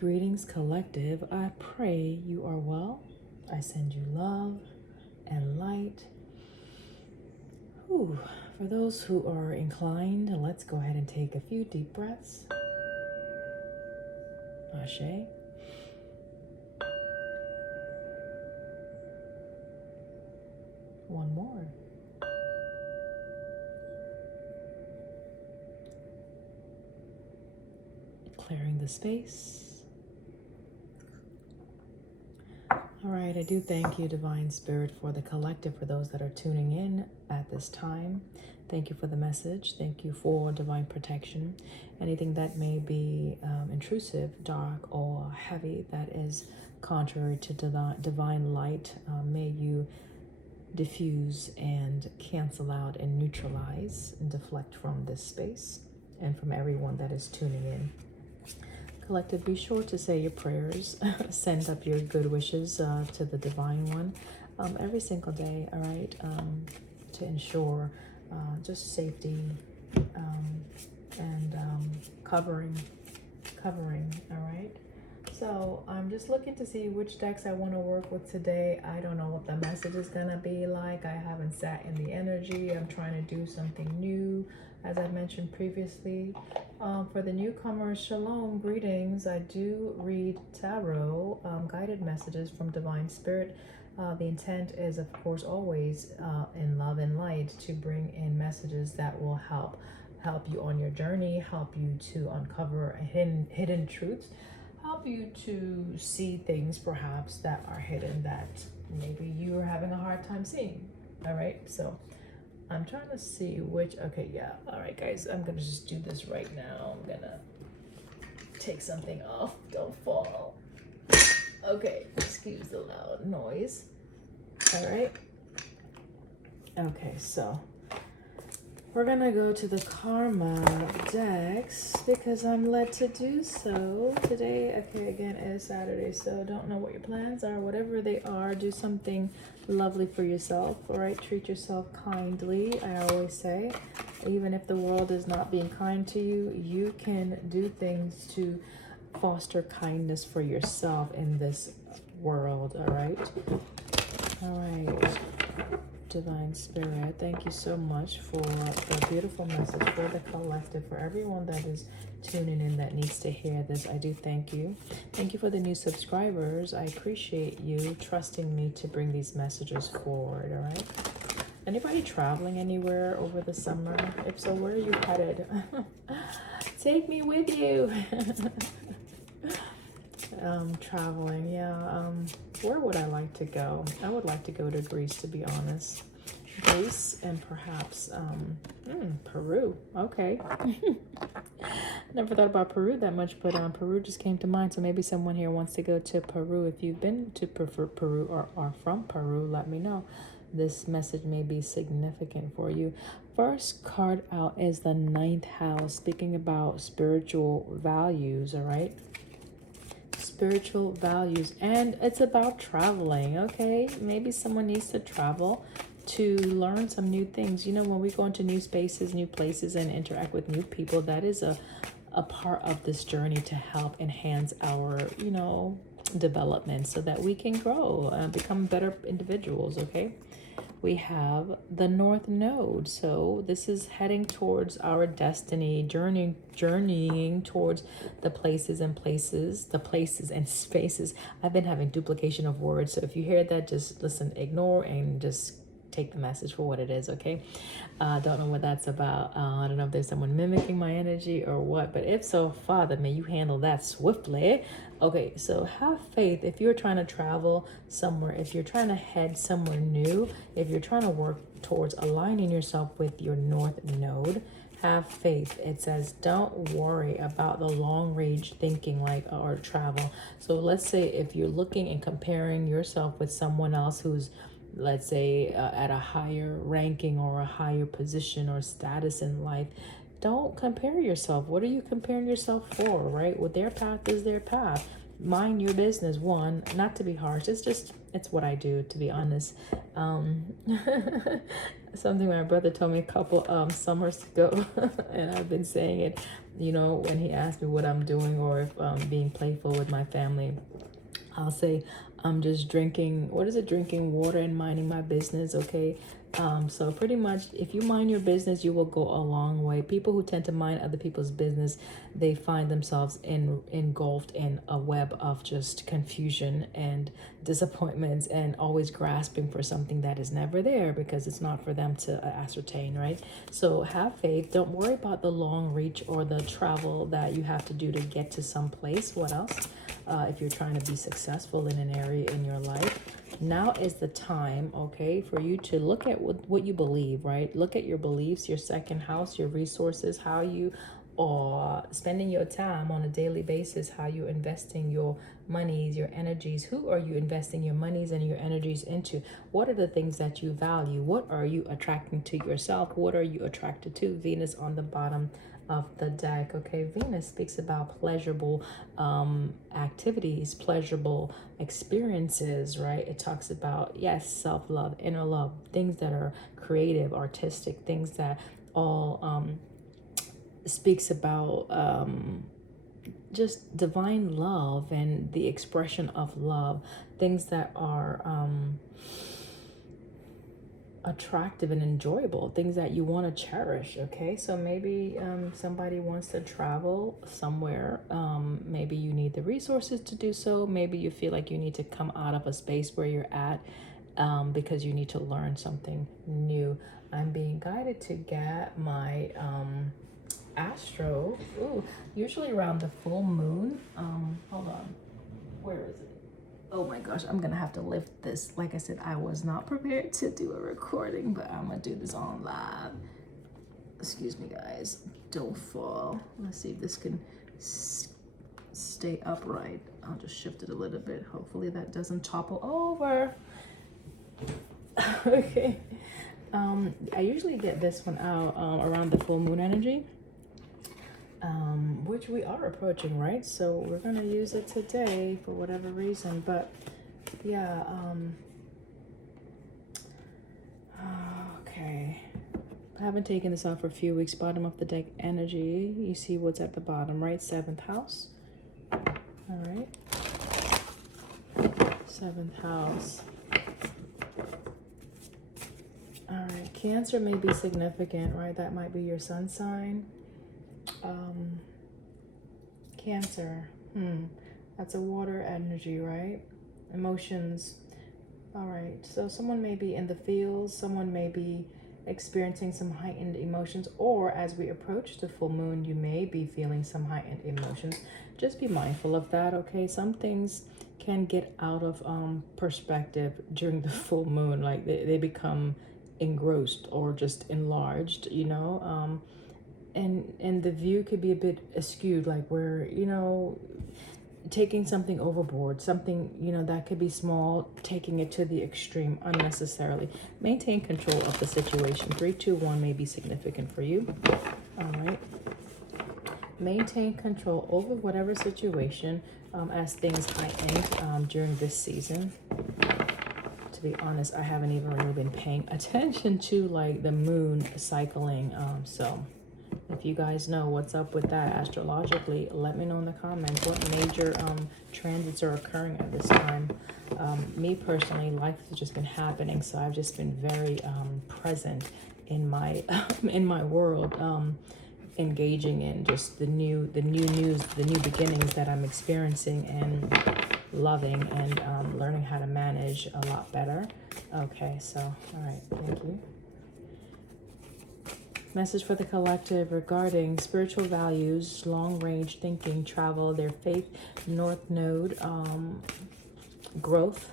Greetings, collective. I pray you are well. I send you love and light. Whew. For those who are inclined, let's go ahead and take a few deep breaths. Ashe. One more. Clearing the space. All right, I do thank you, Divine Spirit, for the collective, for those that are tuning in at this time. Thank you for the message. Thank you for divine protection. Anything that may be intrusive, dark, or heavy that is contrary to divine light, may you diffuse and cancel out and neutralize and deflect from this space and from everyone that is tuning in. Collective, be sure to say your prayers, send up your good wishes to the Divine One every single day, all right, to ensure just safety and covering, all right. So I'm just looking to see which decks I want to work with today. I don't know what the message is going to be like. I haven't sat in the energy. I'm trying to do something new, as I mentioned previously. For the newcomers, shalom, greetings. I do read tarot, guided messages from Divine Spirit. The intent is, of course, always in love and light to bring in messages that will help you on your journey, help you to uncover hidden truths, help you to see things perhaps that are hidden that maybe you are having a hard time seeing. All right, so I'm trying to see which, okay, yeah. All right, guys, I'm gonna just do this right now. I'm gonna take something off, don't fall. Okay, excuse the loud noise. All right. Okay, so we're gonna go to the Karma decks because I'm led to do so today. Okay, again, it is Saturday, so don't know what your plans are. Whatever they are, do something lovely for yourself, all right? Treat yourself kindly, I always say. Even if the world is not being kind to you, you can do things to foster kindness for yourself in this world, all right? All right. Divine Spirit, thank you so much for the beautiful message for the collective, for everyone that is tuning in that needs to hear this. I do thank you. Thank you for the new subscribers. I appreciate you trusting me to bring these messages forward, all right? Anybody traveling anywhere over the summer? If so, where are you headed? Take me with you. Traveling, yeah. Where would I like to go? I would like to go to Greece, to be honest. Greece and perhaps Peru. Okay. Never thought about Peru that much, but Peru just came to mind. So maybe someone here wants to go to Peru. If you've been to Peru or are from Peru, let me know. This message may be significant for you. First card out is the 9th house, speaking about spiritual values, all right? Spiritual values, and it's about traveling. Okay, maybe someone needs to travel to learn some new things. You know, when we go into new spaces, new places, and interact with new people, that is a part of this journey to help enhance our, you know, development so that we can grow and become better individuals. Okay, we have the North Node, so this is heading towards our destiny, journeying towards the places and spaces. I've been having duplication of words, so if you hear that, just listen, ignore, and just take the message for what it is. Okay, don't know what that's about. I don't know if there's someone mimicking my energy or what, but if so, Father, may you handle that swiftly. Okay, so have faith. If you're trying to travel somewhere, if you're trying to head somewhere new, if you're trying to work towards aligning yourself with your North Node, have faith. It says don't worry about the long range thinking or travel. So let's say if you're looking and comparing yourself with someone else who's, let's say, at a higher ranking or a higher position or status in life, don't compare yourself. What are you comparing yourself for, right? Well, their path is their path. Mind your business. One, not to be harsh. It's what I do, to be honest. Something my brother told me a couple summers ago, and I've been saying it. you know, when he asks me what I'm doing or if I'm being playful with my family, I'll say I'm just drinking, what is it, drinking water and minding my business, okay? So pretty much if you mind your business, you will go a long way. People who tend to mind other people's business, they find themselves engulfed in a web of just confusion and disappointments and always grasping for something that is never there because it's not for them to ascertain, right? So have faith. Don't worry about the long reach or the travel that you have to do to get to some place. What else? If you're trying to be successful in an area in your life, now is the time, okay, for you to look at what you believe, right? Look at your beliefs, your second house, your resources, how you are spending your time on a daily basis, how you're investing your monies, your energies. Who are you investing your monies and your energies into? What are the things that you value? What are you attracting to yourself? What are you attracted to? Venus on the bottom of the deck. Okay, Venus speaks about pleasurable activities, pleasurable experiences, right? It talks about, yes, self-love, inner love, things that are creative, artistic, things that all speaks about just divine love and the expression of love, things that are attractive and enjoyable, things that you want to cherish. Okay, so maybe somebody wants to travel somewhere. Maybe you need the resources to do so. Maybe you feel like you need to come out of a space where you're at because you need to learn something new. I'm being guided to get my astro, usually around the full moon. Hold on, where is it? Oh my gosh, I'm gonna have to lift this. Like I said, I was not prepared to do a recording, but I'm gonna do this on live. Excuse me, guys. Don't fall. Let's see if this can stay upright. I'll just shift it a little bit. Hopefully that doesn't topple over. Okay. I usually get this one out around the full moon energy, which we are approaching, right? So we're gonna use it today for whatever reason. But yeah, okay. I haven't taken this out for a few weeks. Bottom of the deck energy. You see what's at the bottom, right? 7th house. All right. 7th house. All right. Cancer may be significant, right? That might be your sun sign. Cancer. That's a water energy, right? Emotions. All right. So someone may be in the fields. Someone may be experiencing some heightened emotions, or as we approach the full moon, you may be feeling some heightened emotions. Just be mindful of that, okay? Some things can get out of perspective during the full moon, like they become engrossed or just enlarged, you know, and the view could be a bit askewed, like where, you know, taking something overboard, something, you know, that could be small, taking it to the extreme unnecessarily. Maintain control of the situation. 3, 2, 1 may be significant for you. All right. Maintain control over whatever situation as things heighten during this season. To be honest, I haven't even really been paying attention to like the moon cycling. So if you guys know what's up with that astrologically, let me know in the comments what major transits are occurring at this time. Me personally, life has just been happening, so I've just been very present in my in my world, engaging in just the new news, the new beginnings that I'm experiencing and loving, and learning how to manage a lot better. Okay, so all right, thank you. Message for the collective regarding spiritual values, long-range thinking, travel, their faith, North Node, growth,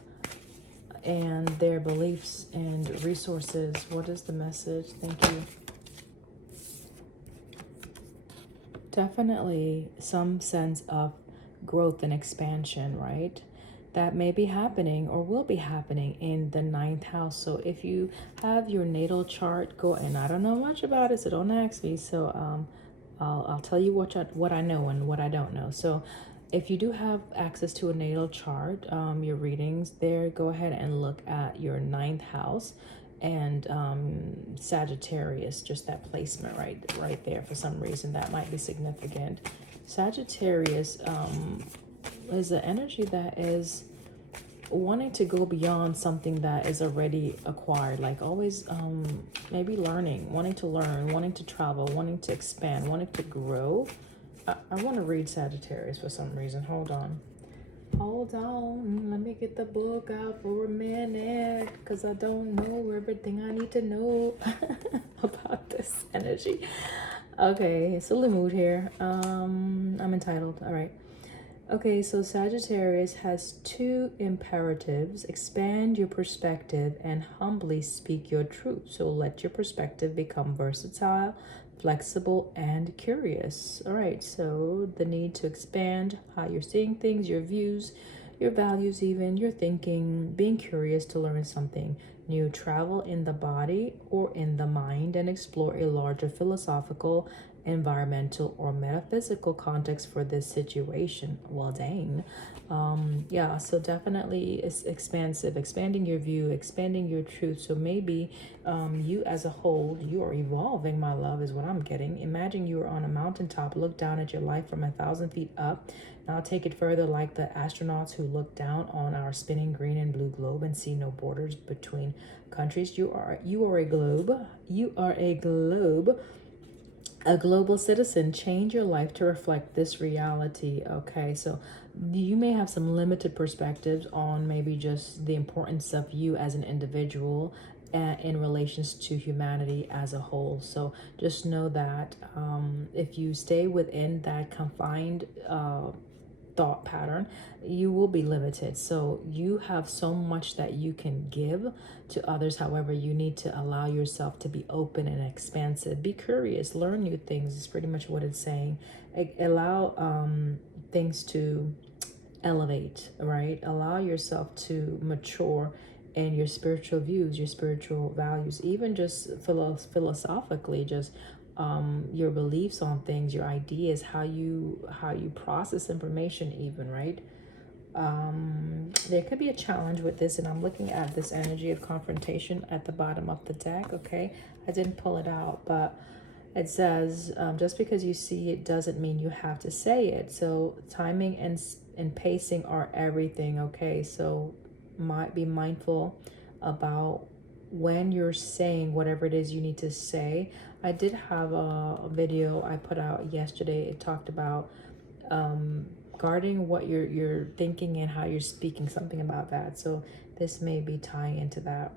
and their beliefs and resources. What is the message? Thank you. Definitely some sense of growth and expansion, right? That may be happening or will be happening in the 9th house. So if you have your natal chart, go, and I don't know much about it, so don't ask me. So I'll tell you what I know and what I don't know. So if you do have access to a natal chart, your readings there, go ahead and look at your 9th house. and Sagittarius, just that placement right there. For some reason that might be significant. Sagittarius is an energy that is wanting to go beyond something that is already acquired, like always maybe learning, wanting to learn, wanting to travel, wanting to expand, wanting to grow. I want to read Sagittarius for some reason. Hold on, let me get the book out for a minute, because I don't know everything I need to know about this energy. Okay, silly mood here. I'm entitled. All right. Okay, so Sagittarius has two imperatives: expand your perspective and humbly speak your truth. So let your perspective become versatile, flexible, and curious. All right, so the need to expand how you're seeing things, your views, your values, even your thinking, being curious to learn something new, travel in the body or in the mind, and explore a larger philosophical, environmental, or metaphysical context for this situation. Well, dang. Yeah, so definitely it's expansive, expanding your view, expanding your truth. So maybe you as a whole, you are evolving, my love, is what I'm getting. Imagine you are on a mountaintop, look down at your life from 1,000 feet up. Now take it further, like the astronauts who look down on our spinning green and blue globe and see no borders between countries. You are a globe. You are a globe. A global citizen. Change your life to reflect this reality. Okay, so you may have some limited perspectives on maybe just the importance of you as an individual in relations to humanity as a whole. So just know that if you stay within that confined thought pattern, you will be limited. So you have so much that you can give to others. However, you need to allow yourself to be open and expansive. Be curious, learn new things is pretty much what it's saying. Allow things to elevate, right? Allow yourself to mature in your spiritual views, your spiritual values, even just philosophically, just your beliefs on things, your ideas, how you process information, even, right? There could be a challenge with this, and I'm looking at this energy of confrontation at the bottom of the deck. Okay, I didn't pull it out, but it says just because you see it doesn't mean you have to say it. So timing and pacing are everything. Okay, so might be mindful about when you're saying whatever it is you need to say. I did have a video I put out yesterday. It talked about guarding what you're thinking and how you're speaking, something about that. So this may be tying into that.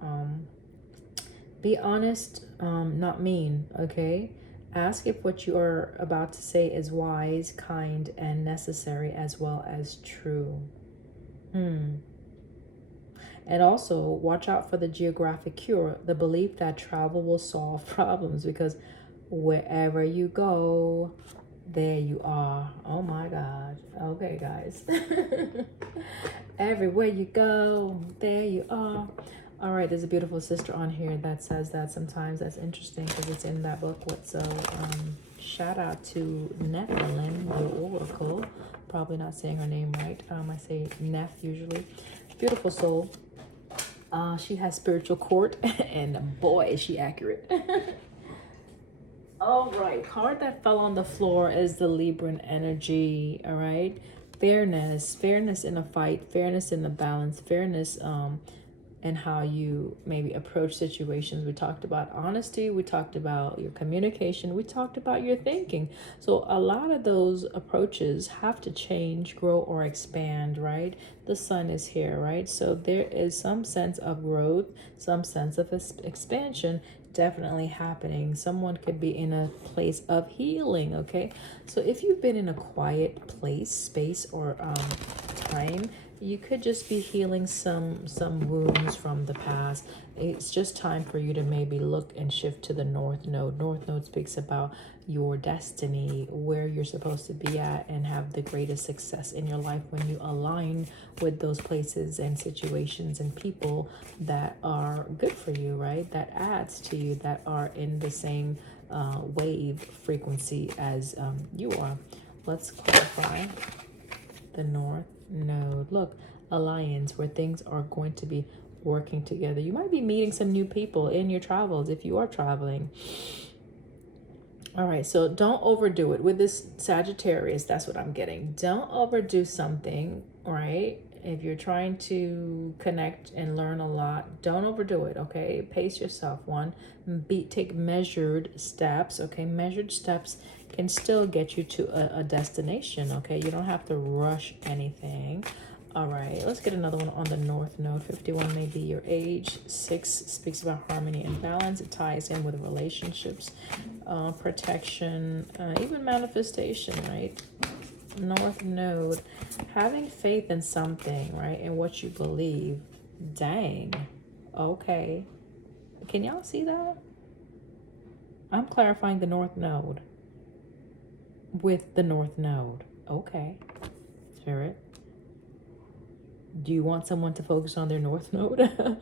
Be honest, not mean. Okay, ask if what you are about to say is wise, kind, and necessary, as well as true. And also watch out for the geographic cure, the belief that travel will solve problems, because wherever you go, there you are. Oh my God. Okay, guys. Everywhere you go, there you are. All right, there's a beautiful sister on here that says that sometimes. That's interesting because it's in that book. So shout out to Nephilim, your oracle. Probably not saying her name right. I say Neph usually. Beautiful soul. She has spiritual court, and boy, is she accurate. All right, card that fell on the floor is the Libran energy. All right, fairness in a fight, fairness in the balance, fairness and how you maybe approach situations. We talked about honesty, we talked about your communication, we talked about your thinking. So a lot of those approaches have to change, grow, or expand, right? The sun is here, right? So there is some sense of growth, some sense of expansion definitely happening. Someone could be in a place of healing. Okay, so if you've been in a quiet place, space, or time, you could just be healing some wounds from the past. It's just time for you to maybe look and shift to the North Node. North Node speaks about your destiny, where you're supposed to be at, and have the greatest success in your life when you align with those places and situations and people that are good for you, right? That adds to you, that are in the same wave frequency as you are. Let's clarify the North Node. Look, alliance, where things are going to be working together. You might be meeting some new people in your travels if you are traveling. All right, so don't overdo it with this Sagittarius. That's what I'm getting. Don't overdo something, right? If you're trying to connect and learn a lot, don't overdo it, okay? Pace yourself. Take measured steps, okay? Measured steps can still get you to a destination, okay? You don't have to rush anything. All right, let's get another one on the North Node. 51 may be your age. 6 speaks about harmony and balance. It ties in with relationships, protection, even manifestation, right? North Node, having faith in something, right? In what you believe. Dang. Okay. Can y'all see that? I'm clarifying the North Node with the North Node. Okay. Spirit. Do you want someone to focus on their North Node?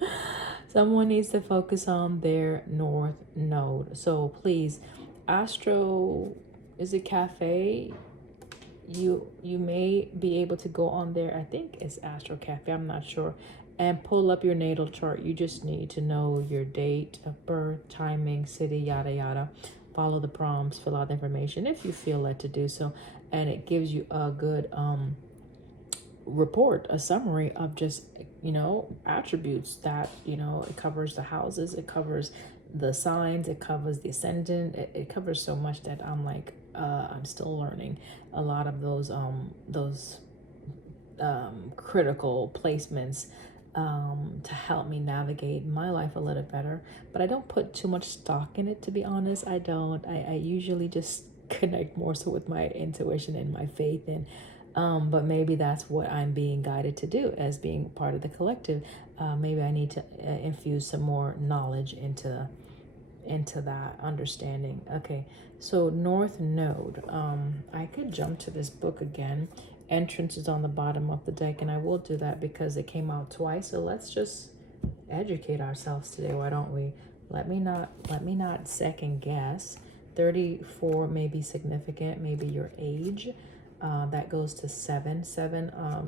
Someone needs to focus on their North Node. So please, Astro, is it Cafe? You may be able to go on there. I think it's Astro Cafe. I'm not sure. And pull up your natal chart. You just need to know your date of birth, timing, city, yada, yada. Follow the prompts, fill out the information if you feel led to do so. And it gives you a good report, a summary of just, attributes that, it covers the houses, it covers the signs, it covers the ascendant, it covers so much that I'm like, I'm still learning a lot of those critical placements to help me navigate my life a little better. But I don't put too much stock in it, to be honest. I usually just connect more so with my intuition and my faith, and but maybe that's what I'm being guided to do as being part of the collective. Maybe I need to infuse some more knowledge into that understanding. Okay, so North Node. I could jump to this book again. Entrance is on the bottom of the deck, and I will do that because it came out twice. So let's just educate ourselves today. Why don't we? Let me not second guess. 34 may be significant, maybe your age. That goes to 7.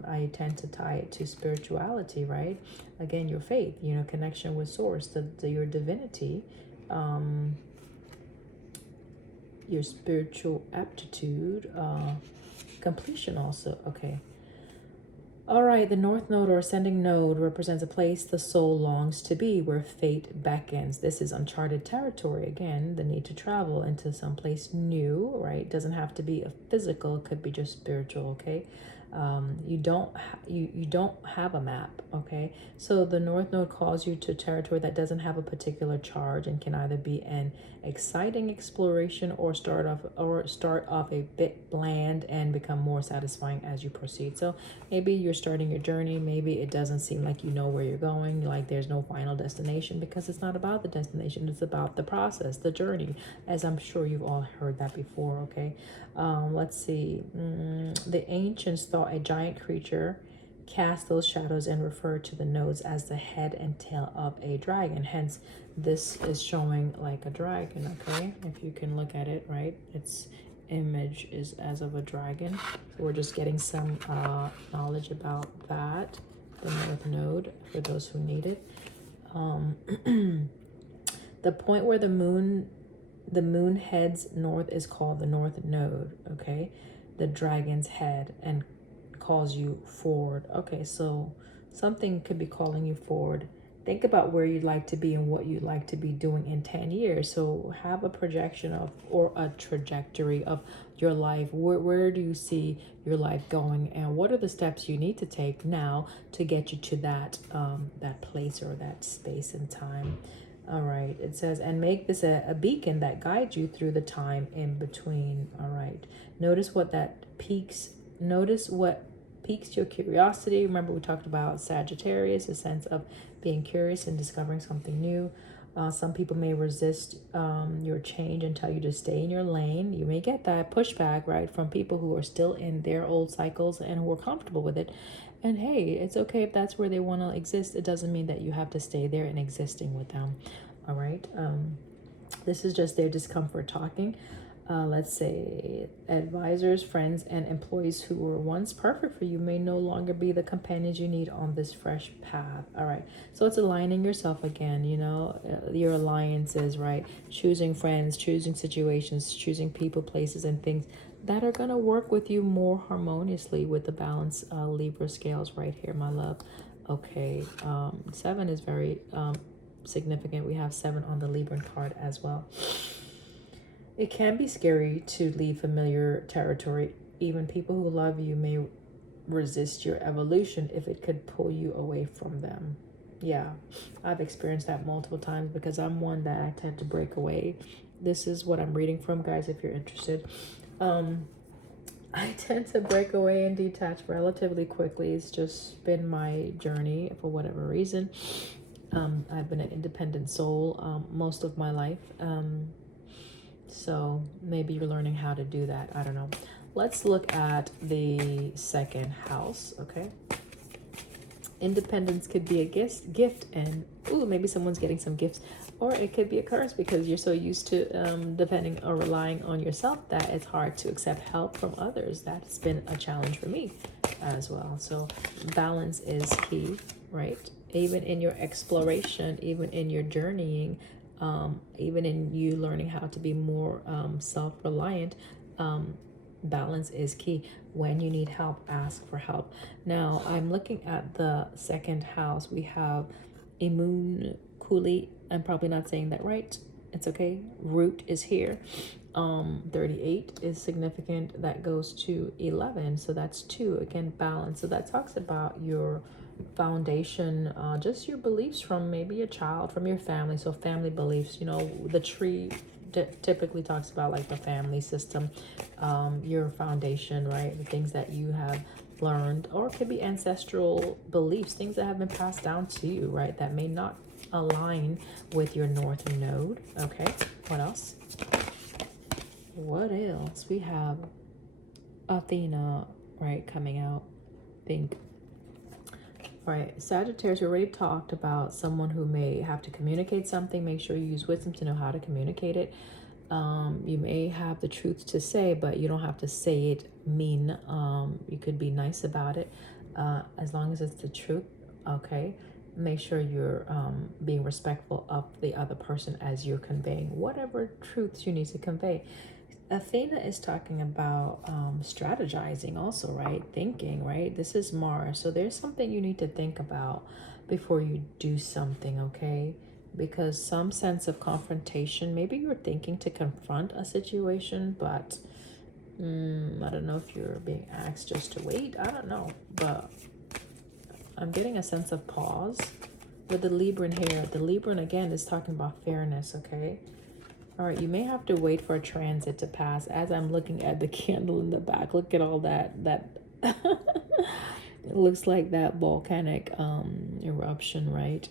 I tend to tie it to spirituality, right? Again, your faith, connection with source, your divinity, your spiritual aptitude, completion also. Okay. All right, the North Node or ascending node represents a place the soul longs to be, where fate beckons. This is uncharted territory. Again, the need to travel into someplace new, right? Doesn't have to be a physical, it could be just spiritual, okay? You don't have a map, okay? So the North Node calls you to territory that doesn't have a particular charge and can either be an exciting exploration or start off a bit bland and become more satisfying as you proceed. So maybe you're starting your journey, maybe it doesn't seem like you know where you're going, like there's no final destination, because it's not about the destination, it's about the process, the journey, as I'm sure you've all heard that before, okay? Let's see. The ancients thought a giant creature cast those shadows and referred to the nodes as the head and tail of a dragon. Hence, this is showing like a dragon, okay? If you can look at it, right? Its image is as of a dragon. So we're just getting some knowledge about that, the North Node, for those who need it. The point where the moon heads north is called the North Node, okay? The dragon's head, and calls you forward. Okay, so something could be calling you forward. Think about where you'd like to be and what you'd like to be doing in 10 years. So have a projection of, or a trajectory of your life. Where do you see your life going, and what are the steps you need to take now to get you to that place or that space and time? All right, it says, and make this a beacon that guides you through the time in between. All right, notice what piques your curiosity. Remember, we talked about Sagittarius, a sense of being curious and discovering something new. Some people may resist your change and tell you to stay in your lane. You may get that pushback, right, from people who are still in their old cycles and who are comfortable with it. And hey, it's okay if that's where they want to exist. It doesn't mean that you have to stay there and existing with them. All right. This is just their discomfort talking. Let's say advisors, friends, and employees who were once perfect for you may no longer be the companions you need on this fresh path. All right. So it's aligning yourself again, you know, your alliances, right? Choosing friends, choosing situations, choosing people, places, and things that are going to work with you more harmoniously with the balance Libra scales right here, my love. Okay. 7 is very significant. We have 7 on the Libra card as well. It can be scary to leave familiar territory. Even people who love you may resist your evolution if it could pull you away from them. Yeah, I've experienced that multiple times because I'm one that I tend to break away. This is what I'm reading from, guys, if you're interested. I tend to break away and detach relatively quickly. It's just been my journey for whatever reason. I've been an independent soul most of my life. So maybe you're learning how to do that. I don't know. Let's look at the second house, okay? Independence could be a gift, and ooh, maybe someone's getting some gifts, or it could be a curse because you're so used to depending or relying on yourself that it's hard to accept help from others. That's been a challenge for me as well. So balance is key, right? Even in your exploration, even in your journeying, even in you learning how to be more self-reliant, balance is key. When you need help, ask for help. Now, I'm looking at the second house. We have Imun Kuli. I'm probably not saying that right. It's okay. Root is here. 38 is significant. That goes to 11. So that's 2. Again, balance. So that talks about your foundation, just your beliefs from maybe a child, from your family. So family beliefs, you know, the tree typically talks about like the family system, your foundation, right? The things that you have learned, or it could be ancestral beliefs, things that have been passed down to you, right? That may not align with your north node. Okay, what else? What else? We have Athena, right, coming out. Think. Right, Sagittarius, we already talked about someone who may have to communicate something. Make sure you use wisdom to know how to communicate it. You may have the truth to say, but you don't have to say it mean. You could be nice about it, as long as it's the truth. Okay, make sure you're being respectful of the other person as you're conveying whatever truths you need to convey. Athena is talking about strategizing also, right? Thinking, right? This is Mars. So there's something you need to think about before you do something, okay? Because some sense of confrontation, maybe you're thinking to confront a situation, but I don't know if you're being asked just to wait. I don't know, but I'm getting a sense of pause with the Libran here. The Libran, again, is talking about fairness, okay? All right, you may have to wait for a transit to pass. As I'm looking at the candle in the back, look at all that. It looks like that volcanic eruption, right?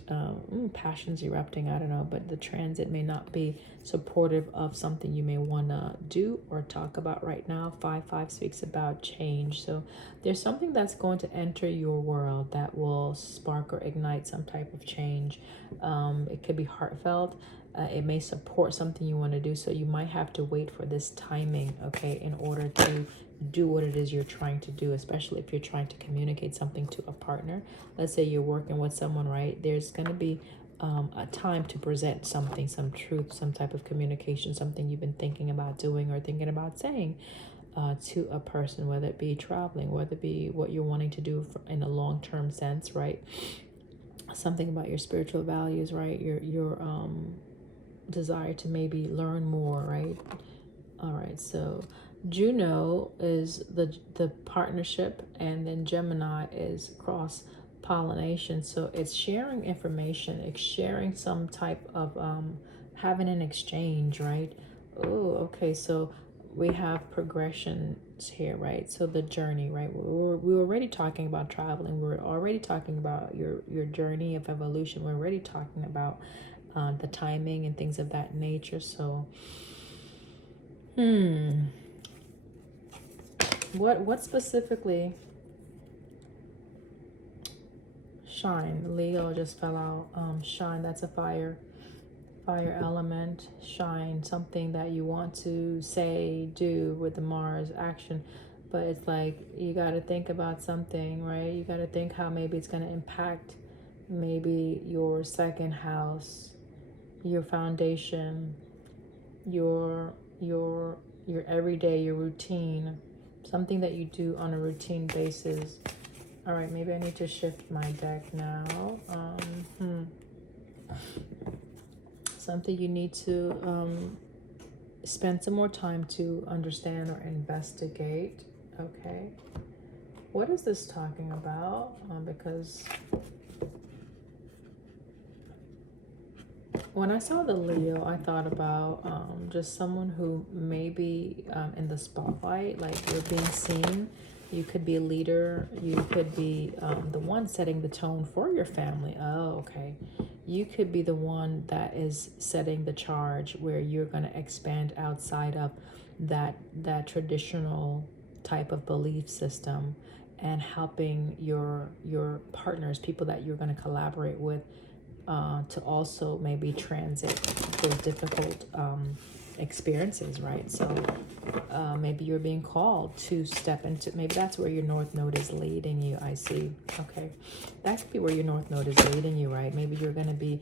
Passions erupting, I don't know, but the transit may not be supportive of something you may want to do or talk about right now. 5-5 speaks about change. So there's something that's going to enter your world that will spark or ignite some type of change. It could be heartfelt. It may support something you want to do, so you might have to wait for this timing, okay, in order to do what it is you're trying to do, especially if you're trying to communicate something to a partner. Let's say you're working with someone, right? There's going to be a time to present something, some truth, some type of communication, something you've been thinking about doing or thinking about saying to a person, whether it be traveling, whether it be what you're wanting to do in a long-term sense, right? Something about your spiritual values, right? Your desire to maybe learn more, right? All right, so Juno is the partnership, and then Gemini is cross pollination. So it's sharing information, it's sharing some type of having an exchange, right? Oh, okay, so we have progressions here, right? So the journey, right? We were already talking about traveling. We're already talking about your journey of evolution. We're already talking about the timing and things of that nature. So what specifically? Shine. Leo just fell out. Shine, that's a fire fire element, shine, something that you want to say, do with the Mars action. But it's like you got to think about something, right? You got to think how maybe it's going to impact maybe your second house, your foundation, your everyday, your routine, something that you do on a routine basis. All right, maybe I need to shift my deck now. Something you need to spend some more time to understand or investigate. Okay, what is this talking about? Because when I saw the Leo, I thought about just someone who may be in the spotlight, like you're being seen. You could be a leader. You could be the one setting the tone for your family. Oh, okay. You could be the one that is setting the charge where you're going to expand outside of that traditional type of belief system and helping your partners, people that you're going to collaborate with, to also maybe transit those difficult experiences, right? So maybe you're being called to step into, maybe that's where your North Node is leading you. I see. Okay, that could be where your North Node is leading you, right? Maybe you're going to be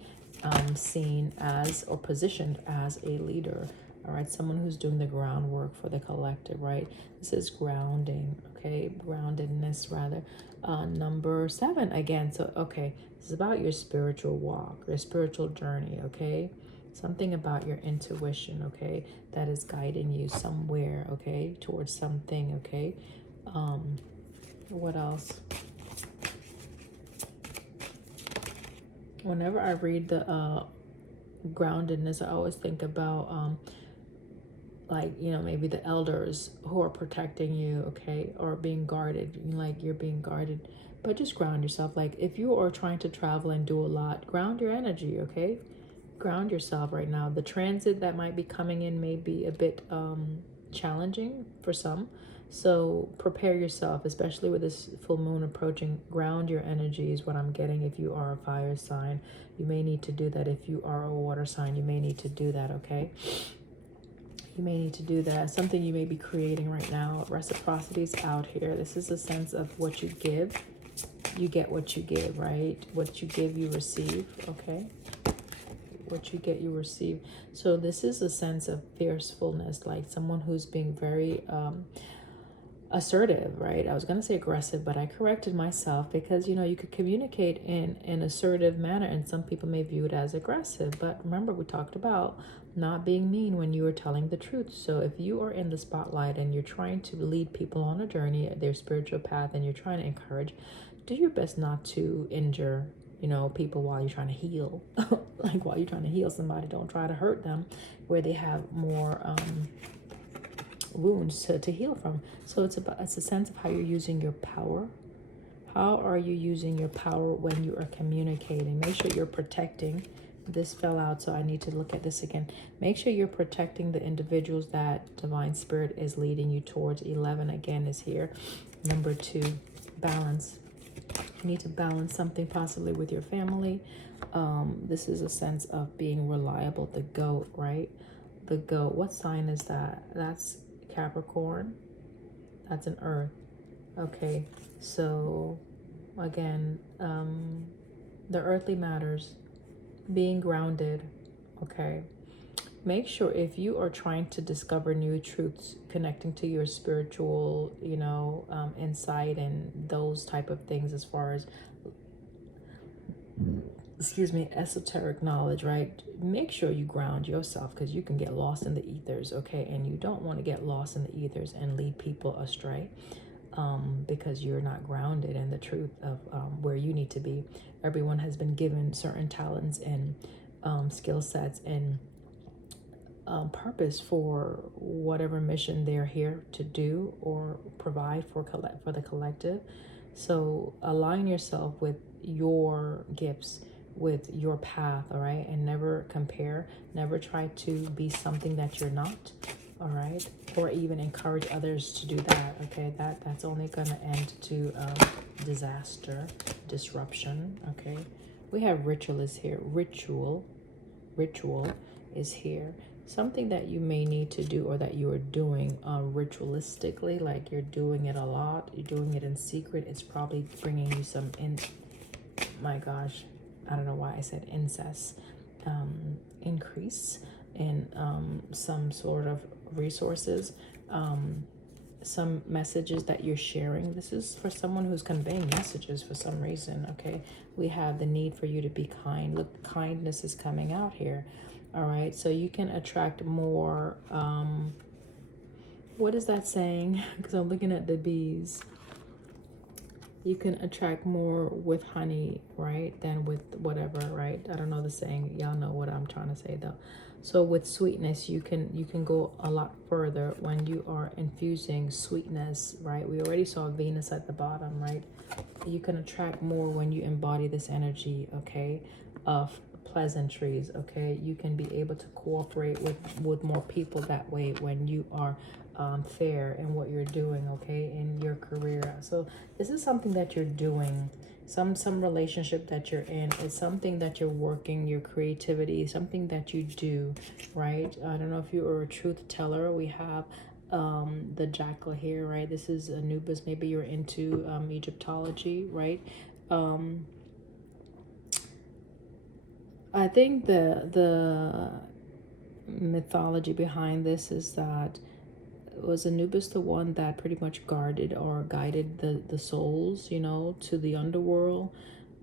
seen as or positioned as a leader. All right, someone who's doing the groundwork for the collective, right? This is grounding, okay, groundedness rather. Number 7 again. So, okay, this is about your spiritual walk, your spiritual journey, okay? Something about your intuition, okay, that is guiding you somewhere, okay, towards something, okay? What else? Whenever I read the groundedness, I always think about like, you know, maybe the elders who are protecting you, okay, or being guarded, like you're being guarded. But just ground yourself. Like if you are trying to travel and do a lot, ground your energy, okay? Ground yourself right now. The transit that might be coming in may be a bit challenging for some. So prepare yourself, especially with this full moon approaching. Ground your energy is what I'm getting. If you are a fire sign, you may need to do that. If you are a water sign, you may need to do that, okay? You may need to do that. Something you may be creating right now. Reciprocity is out here. This is a sense of what you give. You get what you give, right? What you give, you receive, okay? What you get, you receive. So this is a sense of fiercefulness, like someone who's being very assertive, right? I was going to say aggressive, but I corrected myself because, you know, you could communicate in an assertive manner and some people may view it as aggressive. But remember, we talked about not being mean when you are telling the truth. So if you are in the spotlight and you're trying to lead people on a journey, their spiritual path, and you're trying to encourage, do your best not to injure, you know, people while you're trying to heal. Like while you're trying to heal somebody, don't try to hurt them where they have more wounds to heal from. So it's a sense of how you're using your power. How are you using your power when you are communicating? Make sure you're protecting. This fell out, so I need to look at this again. Make sure you're protecting the individuals that Divine Spirit is leading you towards. 11 again is here. Number 2, balance. You need to balance something possibly with your family. This is a sense of being reliable. The goat, right? The goat. What sign is that? That's Capricorn. That's an earth. Okay, so again, the earthly matters, being grounded. Okay, make sure if you are trying to discover new truths connecting to your spiritual, you know, insight and those type of things, as far as, excuse me, esoteric knowledge, right? Make sure you ground yourself, because you can get lost in the ethers, okay? And you don't want to get lost in the ethers and lead people astray, because you're not grounded in the truth of where you need to be. Everyone has been given certain talents and skill sets and purpose for whatever mission they're here to do or provide for the collective. So align yourself with your gifts, with your path, all right? And never compare, never try to be something that you're not, all right? Or even encourage others to do that, okay? That's only going to end to disaster, disruption, okay? We have ritualists here. Ritual, ritual is here. Something that you may need to do, or that you are doing ritualistically, like you're doing it a lot, you're doing it in secret. It's probably bringing you some my gosh, I don't know why I said incest, increase in some sort of resources, some messages that you're sharing. This is for someone who's conveying messages for some reason, okay? We have the need for you to be kind. Look, kindness is coming out here, all right? So you can attract more, what is that saying? Because I'm looking at the bees. You can attract more with honey, right, than with whatever, right? I don't know the saying. Y'all know what I'm trying to say, though. So with sweetness, you can go a lot further when you are infusing sweetness, right? We already saw Venus at the bottom, right? You can attract more when you embody this energy, okay, of pleasantries, okay? You can be able to cooperate with more people that way when you are fair in what you're doing, okay, in your career. So this is something that you're doing, some relationship that you're in. It's something that you're working, your creativity, something that you do, right? I don't know if you are a truth teller. We have the jackal here, right? This is Anubis. Maybe you're into Egyptology, right? I think the mythology behind this is that, was Anubis the one that pretty much guarded or guided the souls, you know, to the underworld?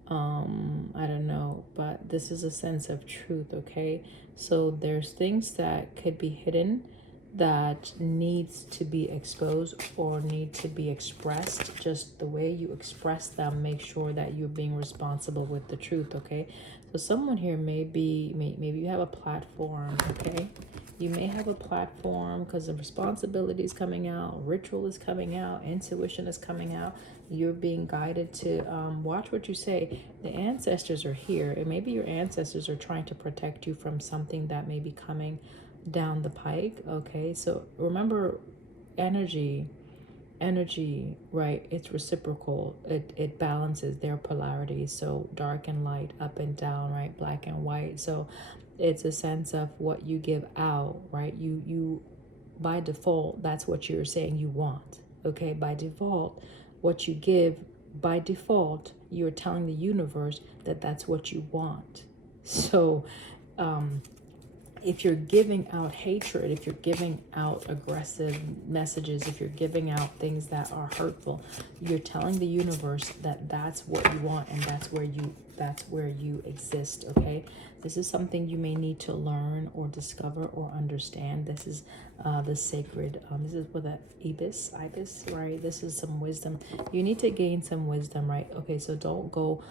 I don't know, but this is a sense of truth, okay? So there's things that could be hidden that needs to be exposed or need to be expressed. Just the way you express them, make sure that you're being responsible with the truth, okay? So someone here maybe you have a platform, okay? You may have a platform because the responsibility is coming out, ritual is coming out, intuition is coming out. You're being guided to watch what you say. The ancestors are here, and maybe your ancestors are trying to protect you from something that may be coming down the pike, okay? So remember, energy, right? It's reciprocal. It balances their polarities. So dark and light, up and down, right? Black and white. So it's a sense of what you give out, right? You by default, that's what you're saying you want, okay? By default, what you give, by default, you're telling the universe that that's what you want. So if you're giving out hatred, if you're giving out aggressive messages, if you're giving out things that are hurtful, you're telling the universe that that's what you want, and that's where you exist, okay? This is something you may need to learn or discover or understand. This is the sacred, this is what that ibis, right? This is some wisdom. You need to gain some wisdom, right? Okay, so don't go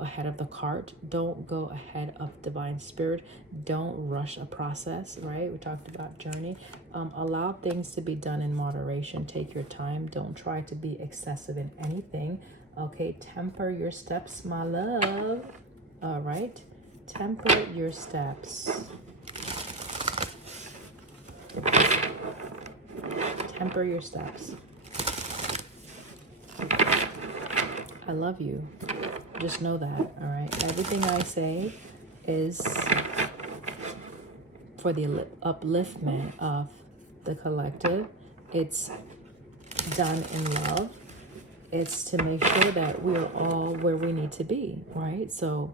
ahead of the cart. Don't go ahead of divine spirit. Don't rush a process, right? We talked about journey. Allow things to be done in moderation. Take your time. Don't try to be excessive in anything. Okay, temper your steps, my love. All right, temper your steps. Temper your steps. I love you. Just know that, all right? Everything I say is for the upliftment of the collective. It's done in love. It's to make sure that we're all where we need to be, right? So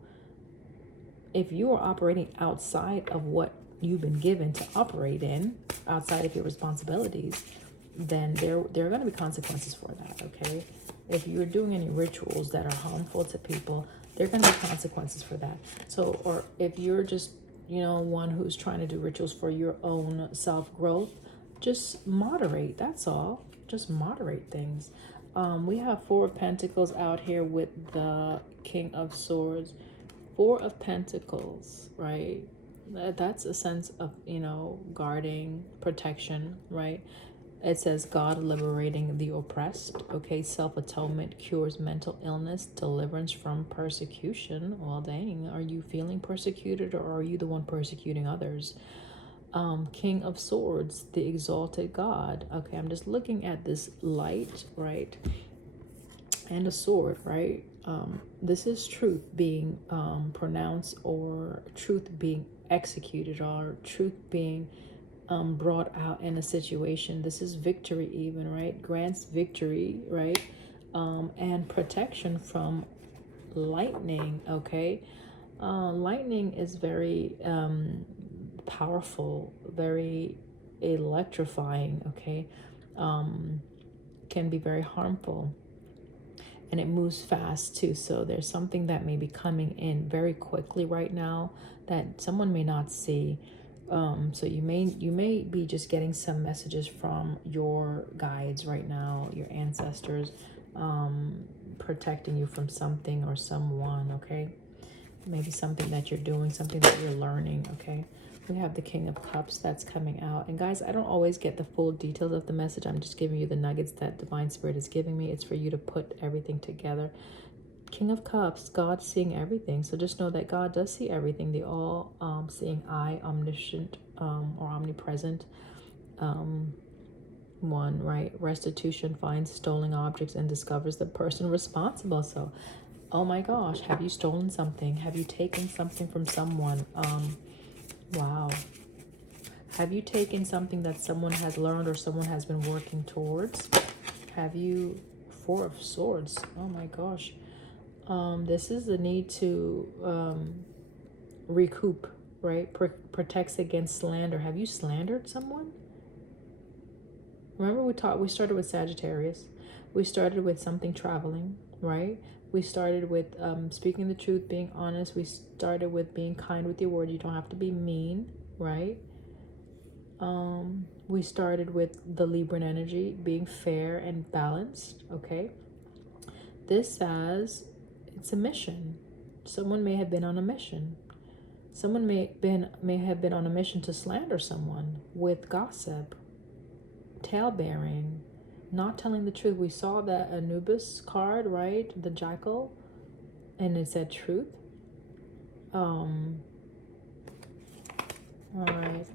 if you are operating outside of what you've been given to operate in, outside of your responsibilities, then there are going to be consequences for that, okay? If you're doing any rituals that are harmful to people, there are going to be consequences for that. So, or if you're just, one who's trying to do rituals for your own self-growth, just moderate, that's all. Just moderate things. We have Four of Pentacles out here with the King of Swords. Four of Pentacles, right? That's a sense of, guarding, protection, right? It says God liberating the oppressed, okay? Self-atonement cures mental illness, deliverance from persecution. Well, dang, are you feeling persecuted, or are you the one persecuting others? King of Swords, the exalted God. Okay, I'm just looking at this light, right? And a sword, right? This is truth being pronounced, or truth being executed, or truth being brought out in a situation. This is victory even, right? Grants victory, right? And protection from lightning, okay? Lightning is very powerful, very electrifying, okay? Can be very harmful, and it moves fast too. So there's something that may be coming in very quickly right now that someone may not see. So you may be just getting some messages from your guides right now, your ancestors, protecting you from something or someone, okay? Maybe something that you're doing, something that you're learning, okay? We have the King of Cups that's coming out. And guys, I don't always get the full details of the message. I'm just giving you the nuggets that Divine Spirit is giving me. It's for you to put everything together. King of Cups, God seeing everything. So just know that God does see everything. The all-seeing eye, omniscient or omnipresent one, right? Restitution finds stolen objects and discovers the person responsible. So, oh my gosh, have you stolen something? Have you taken something from someone? Wow. Have you taken something that someone has learned or someone has been working towards? Have you... Four of Swords. Oh my gosh. This is the need to recoup, right? Protects against slander. Have you slandered someone? Remember we started with Sagittarius. We started with something traveling, right? We started with speaking the truth, being honest. We started with being kind with your word. You don't have to be mean, right? We started with the Libran energy, being fair and balanced, okay? This says it's a mission. Someone may have been on a mission. Someone may have been on a mission to slander someone with gossip, tale-bearing, not telling the truth. We saw that Anubis card, right? The jackal, and it said truth. All right.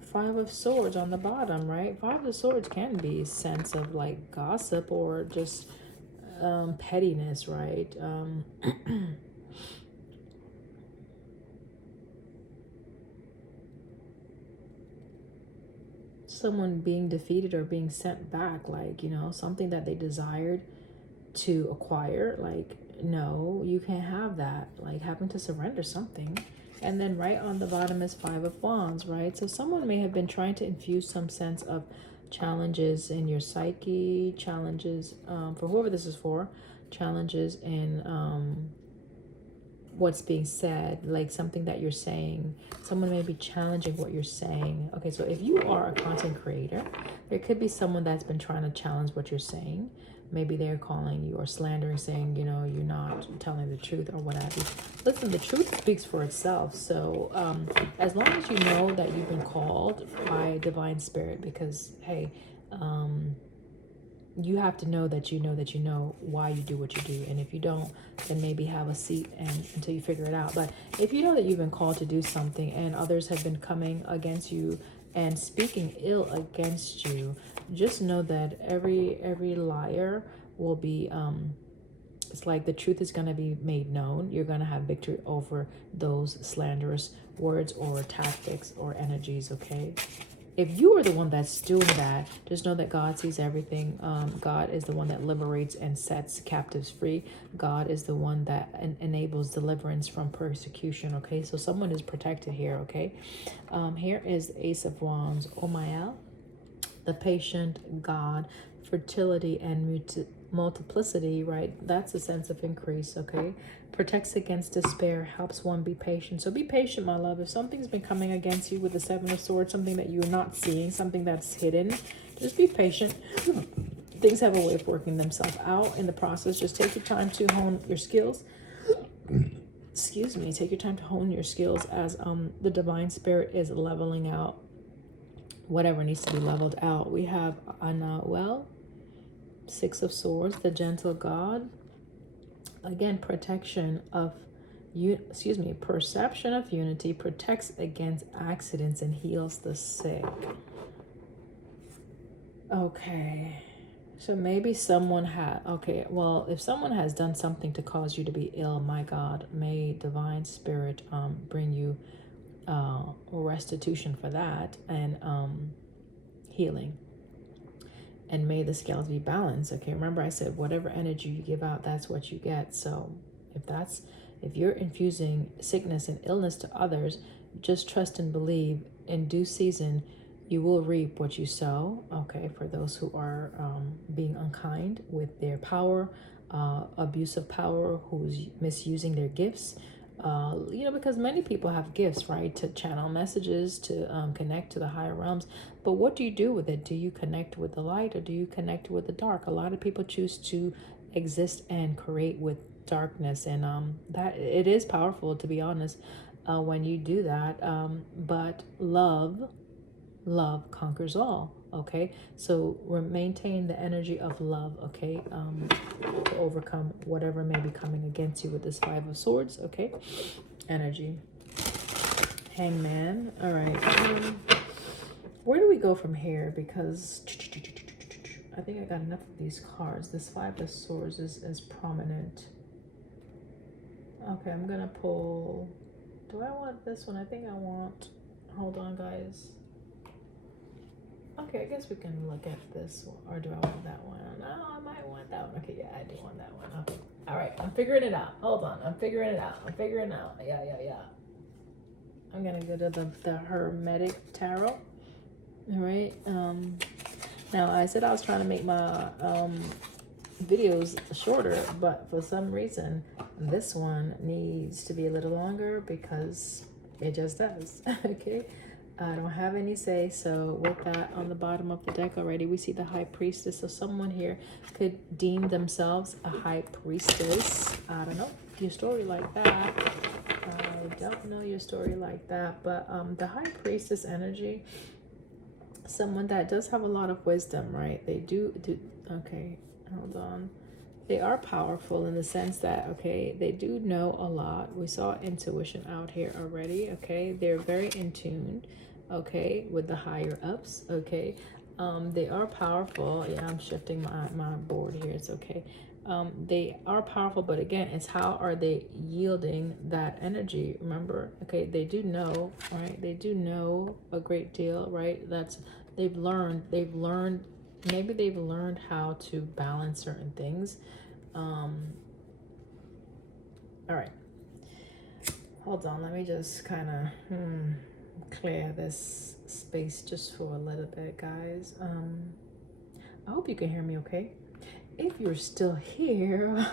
Five of Swords on the bottom, right? Five of Swords can be a sense of like gossip or just pettiness, right? Someone being defeated or being sent back, like, you know, something that they desired to acquire, like, no, you can't have that, like having to surrender something. And then right on the bottom is Five of Wands, right? So someone may have been trying to infuse some sense of challenges in your psyche, challenges for whoever this is for, challenges in what's being said, like something that you're saying. Someone may be challenging what you're saying. Okay, so if you are a content creator, there could be someone that's been trying to challenge what you're saying. Maybe they're calling you or slandering, saying, you know, you're not telling the truth or what have you. Listen, the truth speaks for itself. So as long as you know that you've been called by Divine Spirit, because, hey, you have to know that you know why you do what you do. And if you don't, then maybe have a seat and until you figure it out. But if you know that you've been called to do something and others have been coming against you and speaking ill against you, just know that every liar will be it's like the truth is going to be made known. You're going to have victory over those slanderous words or tactics or energies, okay? If you are the one that's doing that, just know that God sees everything. God is the one that liberates and sets captives free. God is the one that enables deliverance from persecution, okay? So someone is protected here, okay? Here is the Ace of Wands, Omael, the patient God, fertility and multiplicity, right? That's a sense of increase, okay? Protects against despair, helps one be patient. So be patient, my love. If something's been coming against you with the Seven of Swords, something that you're not seeing, something that's hidden, just be patient. Things have a way of working themselves out in the process. Just take your time to hone your skills. Excuse me. Take your time to hone your skills as the Divine Spirit is leveling out whatever needs to be leveled out. We have Anael, Six of Swords, the gentle God. Again, protection of perception of unity, protects against accidents and heals the sick. Okay, so maybe someone if someone has done something to cause you to be ill, my God, may Divine Spirit bring you restitution for that, and healing. And may the scales be balanced. Okay, remember I said whatever energy you give out, that's what you get. So if you're infusing sickness and illness to others, just trust and believe in due season you will reap what you sow. Okay, for those who are being unkind with their power, abuse of power, who's misusing their gifts. Because many people have gifts, right, to channel messages, to connect to the higher realms. But what do you do with it? Do you connect with the light, or do you connect with the dark? A lot of people choose to exist and create with darkness, and that it is powerful, to be honest, when you do that. But love conquers all. Okay, so maintain the energy of love. Okay, to overcome whatever may be coming against you with this Five of Swords. Okay, energy. Hangman. All right. Where do we go from here? Because I think I got enough of these cards. This Five of Swords is prominent. Okay, I'm gonna pull. Do I want this one? I think I want. Hold on, guys. Okay, I guess we can look at this one. Or do I want that one? No, I might want that one. Okay, yeah, I do want that one. Okay. All right, I'm figuring it out. Hold on, I'm figuring it out. Yeah. I'm gonna go to the Hermetic Tarot. All right. Now I said I was trying to make my videos shorter, but for some reason this one needs to be a little longer because it just does. Okay. I don't have any say. So with that on the bottom of the deck already, we see the High Priestess. So someone here could deem themselves a High Priestess. I don't know your story like that. I don't know your story like that. But the High Priestess energy, someone that does have a lot of wisdom, right? They do. Okay, hold on. They are powerful in the sense that, okay, they do know a lot. We saw intuition out here already, okay? They're very in tune, okay, with the higher ups, okay? They are powerful. Yeah, I'm shifting my board here. It's okay. They are powerful, but again, it's how are they yielding that energy? Remember, okay, they do know, right? They do know a great deal, right? They've learned, maybe they've learned how to balance certain things. All right, hold on, let me just kind of clear this space just for a little bit, guys. I hope you can hear me okay. If you're still here,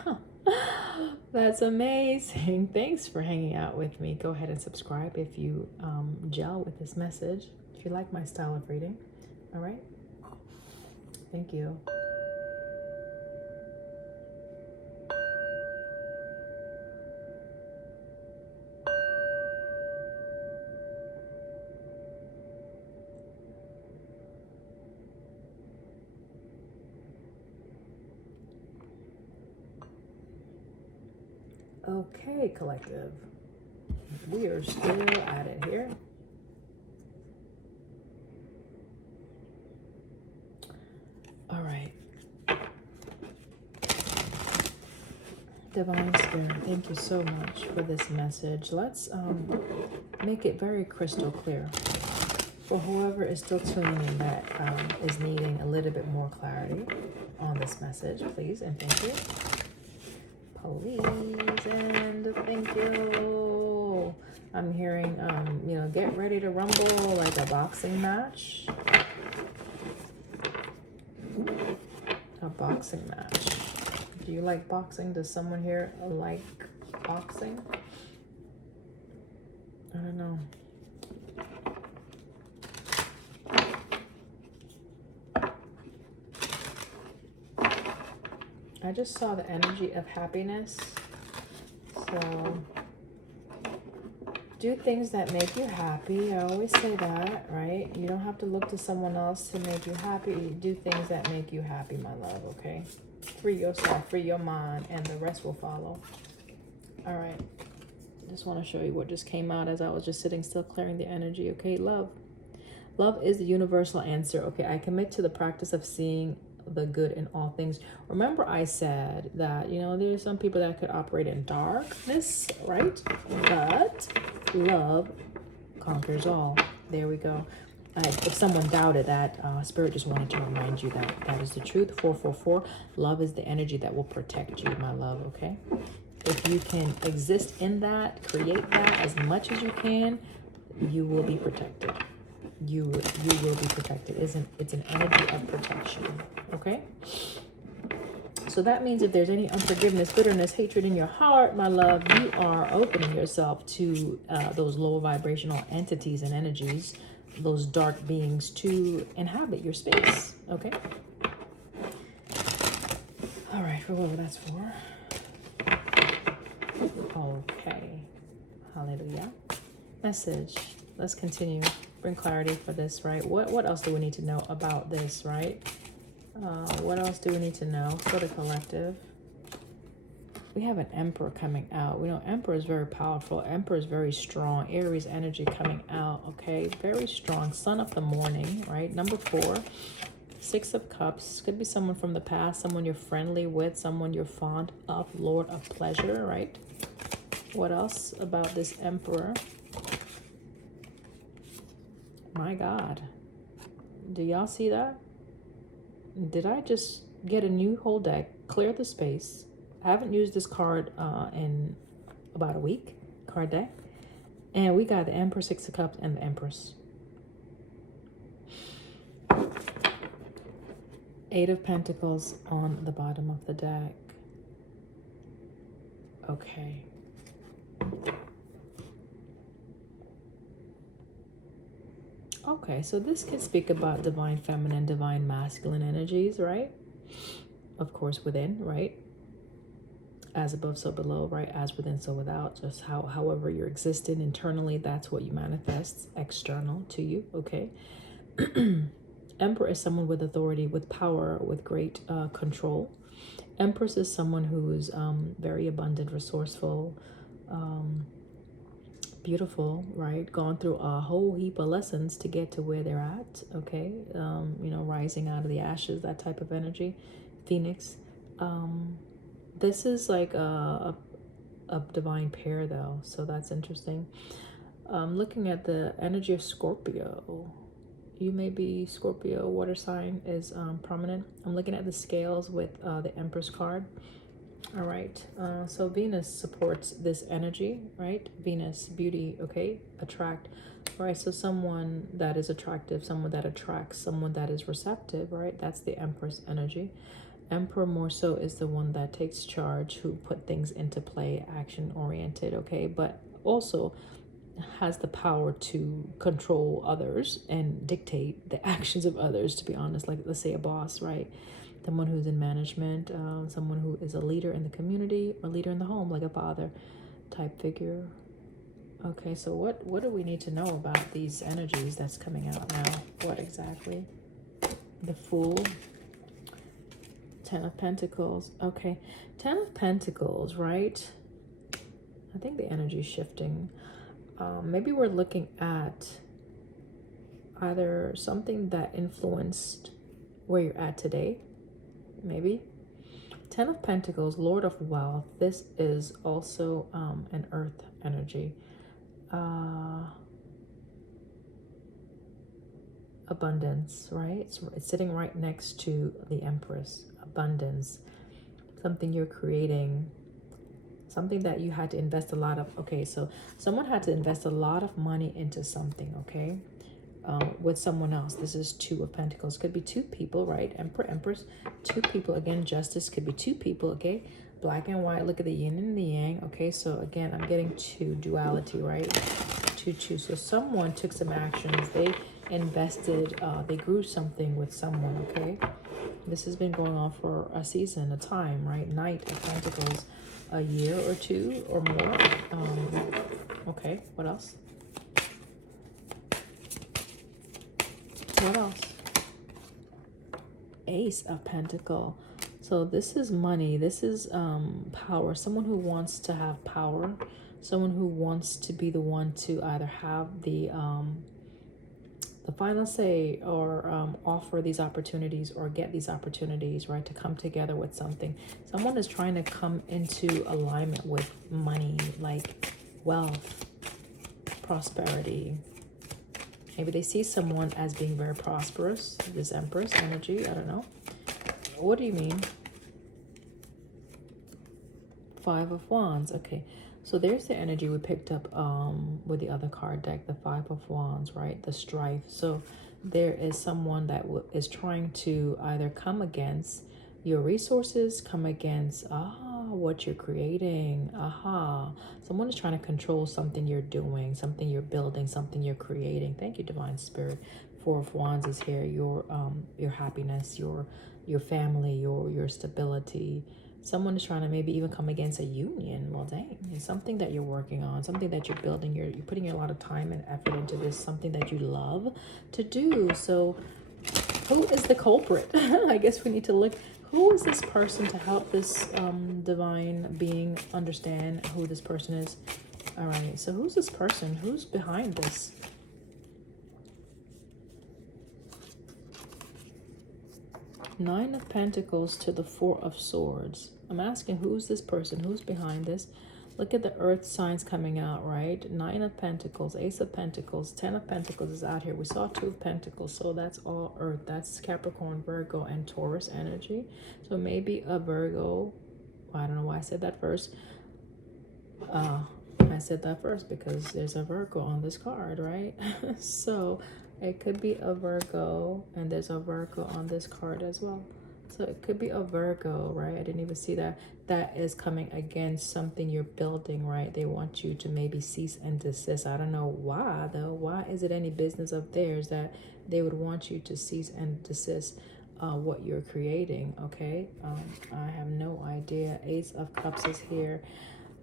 that's amazing. Thanks for hanging out with me. Go ahead and subscribe if you gel with this message, if you like my style of reading. All right, thank you. Okay, collective, we are still at it here. All right. Divine Spirit, thank you so much for this message. Let's make it very crystal clear for whoever is still tuning in that is needing a little bit more clarity on this message, please and thank you. Please and thank you. I'm hearing, get ready to rumble like a boxing match. A boxing match. Do you like boxing? Does someone here like boxing? I don't know. I just saw the energy of happiness. So do things that make you happy. I always say that, right? You don't have to look to someone else to make you happy. Do things that make you happy, my love, okay? Free yourself, free your mind, and the rest will follow. All right. Just want to show you what just came out as I was just sitting still, clearing the energy. Okay, love. Love is the universal answer. Okay, I commit to the practice of seeing the good in all things. Remember I said that, there's some people that could operate in darkness, right? But love conquers all. There we go. If someone doubted that, Spirit just wanted to remind you that that is the truth. 444, love is the energy that will protect you, my love, okay? If you can exist in that, create that as much as you can, you will be protected. You will be protected. It's an energy of protection, okay? So that means if there's any unforgiveness, bitterness, hatred in your heart, my love, you are opening yourself to those lower vibrational entities and energies, those dark beings, to inhabit your space, okay? All right, for whoever that's for. Okay, hallelujah. Message. Let's continue. Bring clarity for this, right? What else do we need to know about this, right? What else do we need to know for the collective? We have an Emperor coming out. We know Emperor is very powerful. Emperor is very strong. Aries energy coming out, okay? Very strong. Sun of the morning, right? Number 4. 6 of Cups. Could be someone from the past, someone you're friendly with, someone you're fond of, Lord of pleasure, right? What else about this Emperor? My God. Do y'all see that? Did I just get a new whole deck? Clear the space. I haven't used this card in about a week. Card deck. And we got the Emperor, 6 of Cups, and the Empress. 8 of Pentacles on the bottom of the deck. Okay. Okay, so this can speak about divine feminine, divine masculine energies, right? Of course, within, right? As above, so below, right? As within, so without. Just however you're existing internally, that's what you manifest external to you, okay? Emperor is someone with authority, with power, with great control. Empress is someone who is very abundant, resourceful, beautiful, right? Gone through a whole heap of lessons to get to where they're at, okay? You know, rising out of the ashes, that type of energy. Phoenix. This is like a divine pair, though, so that's interesting. Looking at the energy of Scorpio. You may be Scorpio, water sign is prominent. I'm looking at the scales with the Empress card. All right, so Venus supports this energy, right? Venus, beauty, okay? Attract. All right, so someone that is attractive, someone that attracts, someone that is receptive, right? That's the Empress energy. Emperor more so is the one that takes charge, who put things into play, action oriented, okay? But also has the power to control others and dictate the actions of others, to be honest. Like, let's say a boss, right? Someone who's in management, someone who is a leader in the community, or leader in the home, like a father type figure. Okay, so what do we need to know about these energies that's coming out now? What exactly? The Fool. 10 of Pentacles. Okay, 10 of Pentacles, right? I think the energy is shifting. Maybe we're looking at either something that influenced where you're at today. Maybe. 10 of Pentacles, Lord of Wealth. This is also an earth energy. Abundance, right? It's sitting right next to the Empress. Abundance. Something you're creating. Something that you had to invest a lot of. Okay, so someone had to invest a lot of money into something, okay? With someone else. This is 2 of Pentacles. Could be 2 people, right? Emperor, Empress, 2 people. Again, Justice could be 2 people, okay? Black and white. Look at the yin and the yang, okay? So again, I'm getting 2 duality, right? 2. So someone took some actions. They invested, they grew something with someone, okay? This has been going on for a season, a time, right? Knight of Pentacles, a year or 2 or more. Okay, what else? What else? Ace of Pentacle. So this is money. This is power. Someone who wants to have power. Someone who wants to be the one to either have the final say, or offer these opportunities, or get these opportunities, right? To come together with something. Someone is trying to come into alignment with money, like wealth, prosperity, Maybe they see someone as being very prosperous. This Empress energy, I don't know. What do you mean? Five of Wands. Okay, so there's the energy we picked up with the other card deck, the Five of Wands, right? The strife. So there is someone that is trying to either come against your resources, come against what you're creating. Someone is trying to control something you're doing, something you're building, something you're creating. Thank you, Divine Spirit. Four of Wands is here. Your happiness, your family, your stability. Someone is trying to maybe even come against a union. Well, dang, it's something that you're working on, something that you're building. You're putting a lot of time and effort into this, something that you love to do. So who is the culprit? I guess we need to look. Who is this person to help this divine being understand who this person is? All right, so who's this person? Who's behind this? Nine of Pentacles to the Four of Swords. I'm asking, who's this person? Who's behind this? Look at the earth signs coming out, right? Nine of Pentacles, Ace of Pentacles, Ten of Pentacles is out here. We saw Two of Pentacles, so that's all earth. That's Capricorn, Virgo, and Taurus energy. So maybe a Virgo. I don't know why I said that first. I said that first because there's a Virgo on this card, right? So it could be a Virgo, and there's a Virgo on this card as well. So it could be a Virgo, right? I didn't even see that. That is coming against something you're building, right? They want you to maybe cease and desist. I don't know why, though. Why is it any business of theirs that they would want you to cease and desist what you're creating, okay? I have no idea. Ace of Cups is here.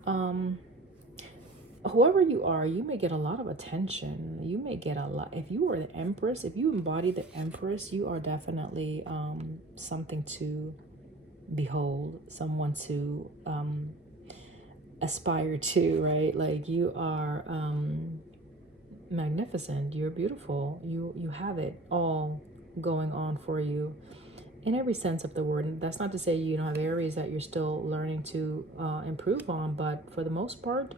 Whoever you are, you may get a lot of attention. You may get a lot. If you are the Empress, if you embody the Empress, you are definitely something to behold, someone to aspire to, right? Like you are magnificent. You're beautiful. You have it all going on for you in every sense of the word. And that's not to say you don't have areas that you're still learning to improve on, but for the most part,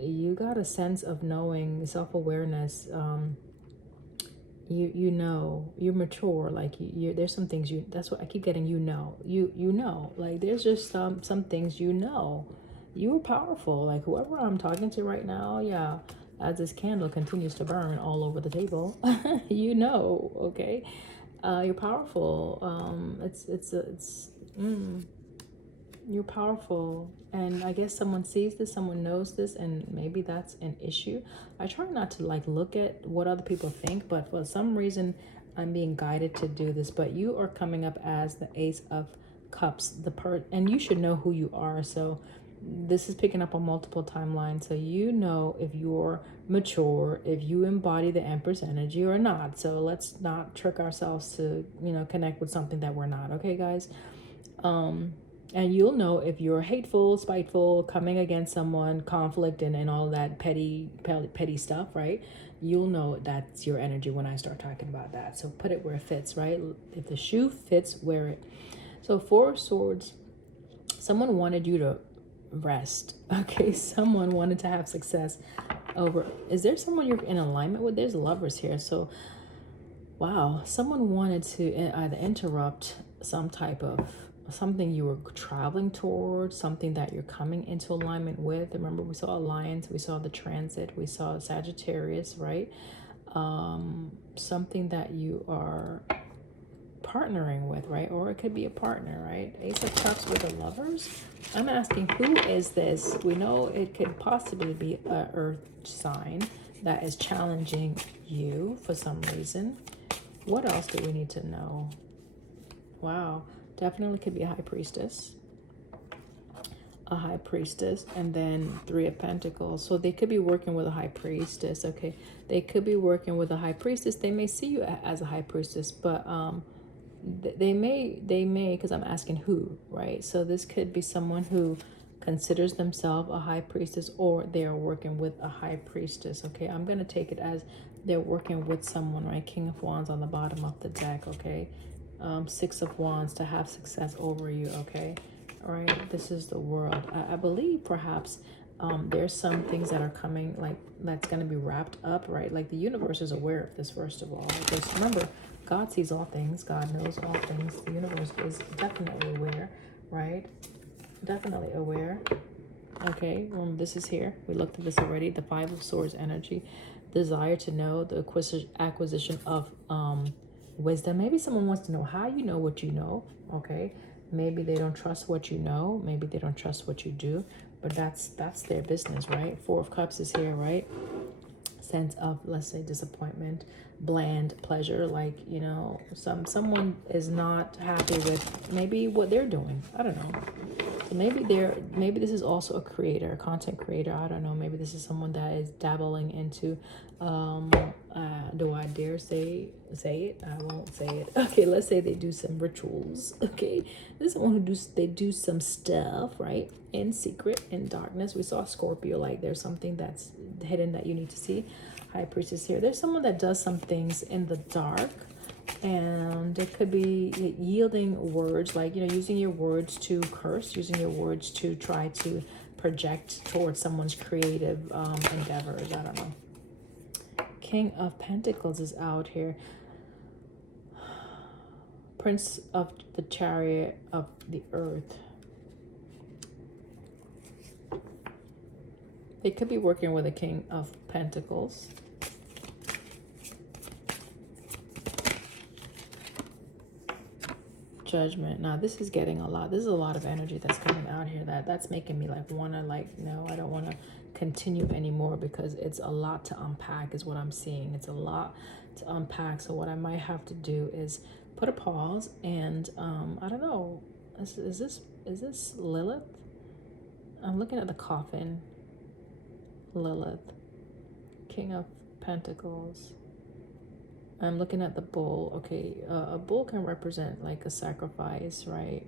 you got a sense of knowing, self-awareness. You know, you're mature. Like there's some things that's what I keep getting. You know, like there's just some things you know. You are powerful. Like whoever I'm talking to right now, yeah. As this candle continues to burn all over the table, you know, okay, you're powerful. You're powerful, and I guess someone sees this, someone knows this, and maybe that's an issue. I try not to like look at what other people think, but for some reason I'm being guided to do this. But you are coming up as the Ace of Cups, and you should know who you are. So this is picking up on multiple timelines, so you know if you're mature, if you embody the Empress energy or not. So let's not trick ourselves to, you know, connect with something that we're not, okay, guys? And you'll know if you're hateful, spiteful, coming against someone, conflict, and all that petty stuff, right? You'll know that's your energy when I start talking about that. So put it where it fits, right? If the shoe fits, wear it. So Four of Swords, someone wanted you to rest, okay? Someone wanted to have success over. Is there someone you're in alignment with? There's Lovers here. So, wow, someone wanted to either interrupt some type of something you were traveling towards, something that you're coming into alignment with. Remember, we saw Alliance, we saw the transit, we saw Sagittarius, right? Something that you are partnering with, right? Or it could be a partner, right? Ace of Cups with the Lovers. I'm asking, who is this? We know it could possibly be an earth sign that is challenging you for some reason. What else do we need to know? Wow. Definitely could be a High Priestess. A High Priestess, and then Three of Pentacles. So they could be working with a High Priestess, okay? They could be working with a High Priestess. They may see you as a High Priestess, but they may, because I'm asking who, right? So this could be someone who considers themselves a High Priestess, or they are working with a High Priestess, okay? I'm going to take it as they're working with someone, right? King of Wands on the bottom of the deck, okay? Six of Wands to have success over you, okay? All right, this is the World. I believe perhaps There's some things that are coming, like that's going to be wrapped up, right? Like the universe is aware of this, first of all. Because remember, God sees all things. God knows all things. The universe is definitely aware, right? Definitely aware. Okay, this is here. We looked at this already. The Five of Swords energy, desire to know, the acquisition of wisdom. Maybe someone wants to know how you know what you know. Okay, maybe they don't trust what you know. Maybe they don't trust what you do. But that's their business, right? Four of Cups is here, right? Sense of, let's say, disappointment, bland pleasure, like, you know, someone is not happy with maybe what they're doing. I don't know. So maybe this is also a creator, a content creator. I don't know. Maybe this is someone that is dabbling into do I dare say it? I won't say it. Okay, let's say they do some rituals. Okay, this is someone who do some stuff, right, in secret, in darkness. We saw Scorpio, like there's something that's hidden that you need to see. High Priestess here. There's someone that does some things in the dark, and it could be yielding words, like, you know, using your words to curse, using your words to try to project towards someone's creative endeavors. I don't know. King of Pentacles is out here. Prince of the Chariot of the Earth. They could be working with a King of Pentacles. Judgment. Now this is getting a lot. This is a lot of energy that's coming out here. That's making me like wanna, like, no, I don't want to continue anymore, because it's a lot to unpack is what I'm seeing. It's a lot to unpack. So what I might have to do is put a pause and I don't know. Is this Lilith? I'm looking at the coffin. Lilith, King of Pentacles. I'm looking at the bull. Okay, a bull can represent like a sacrifice, right?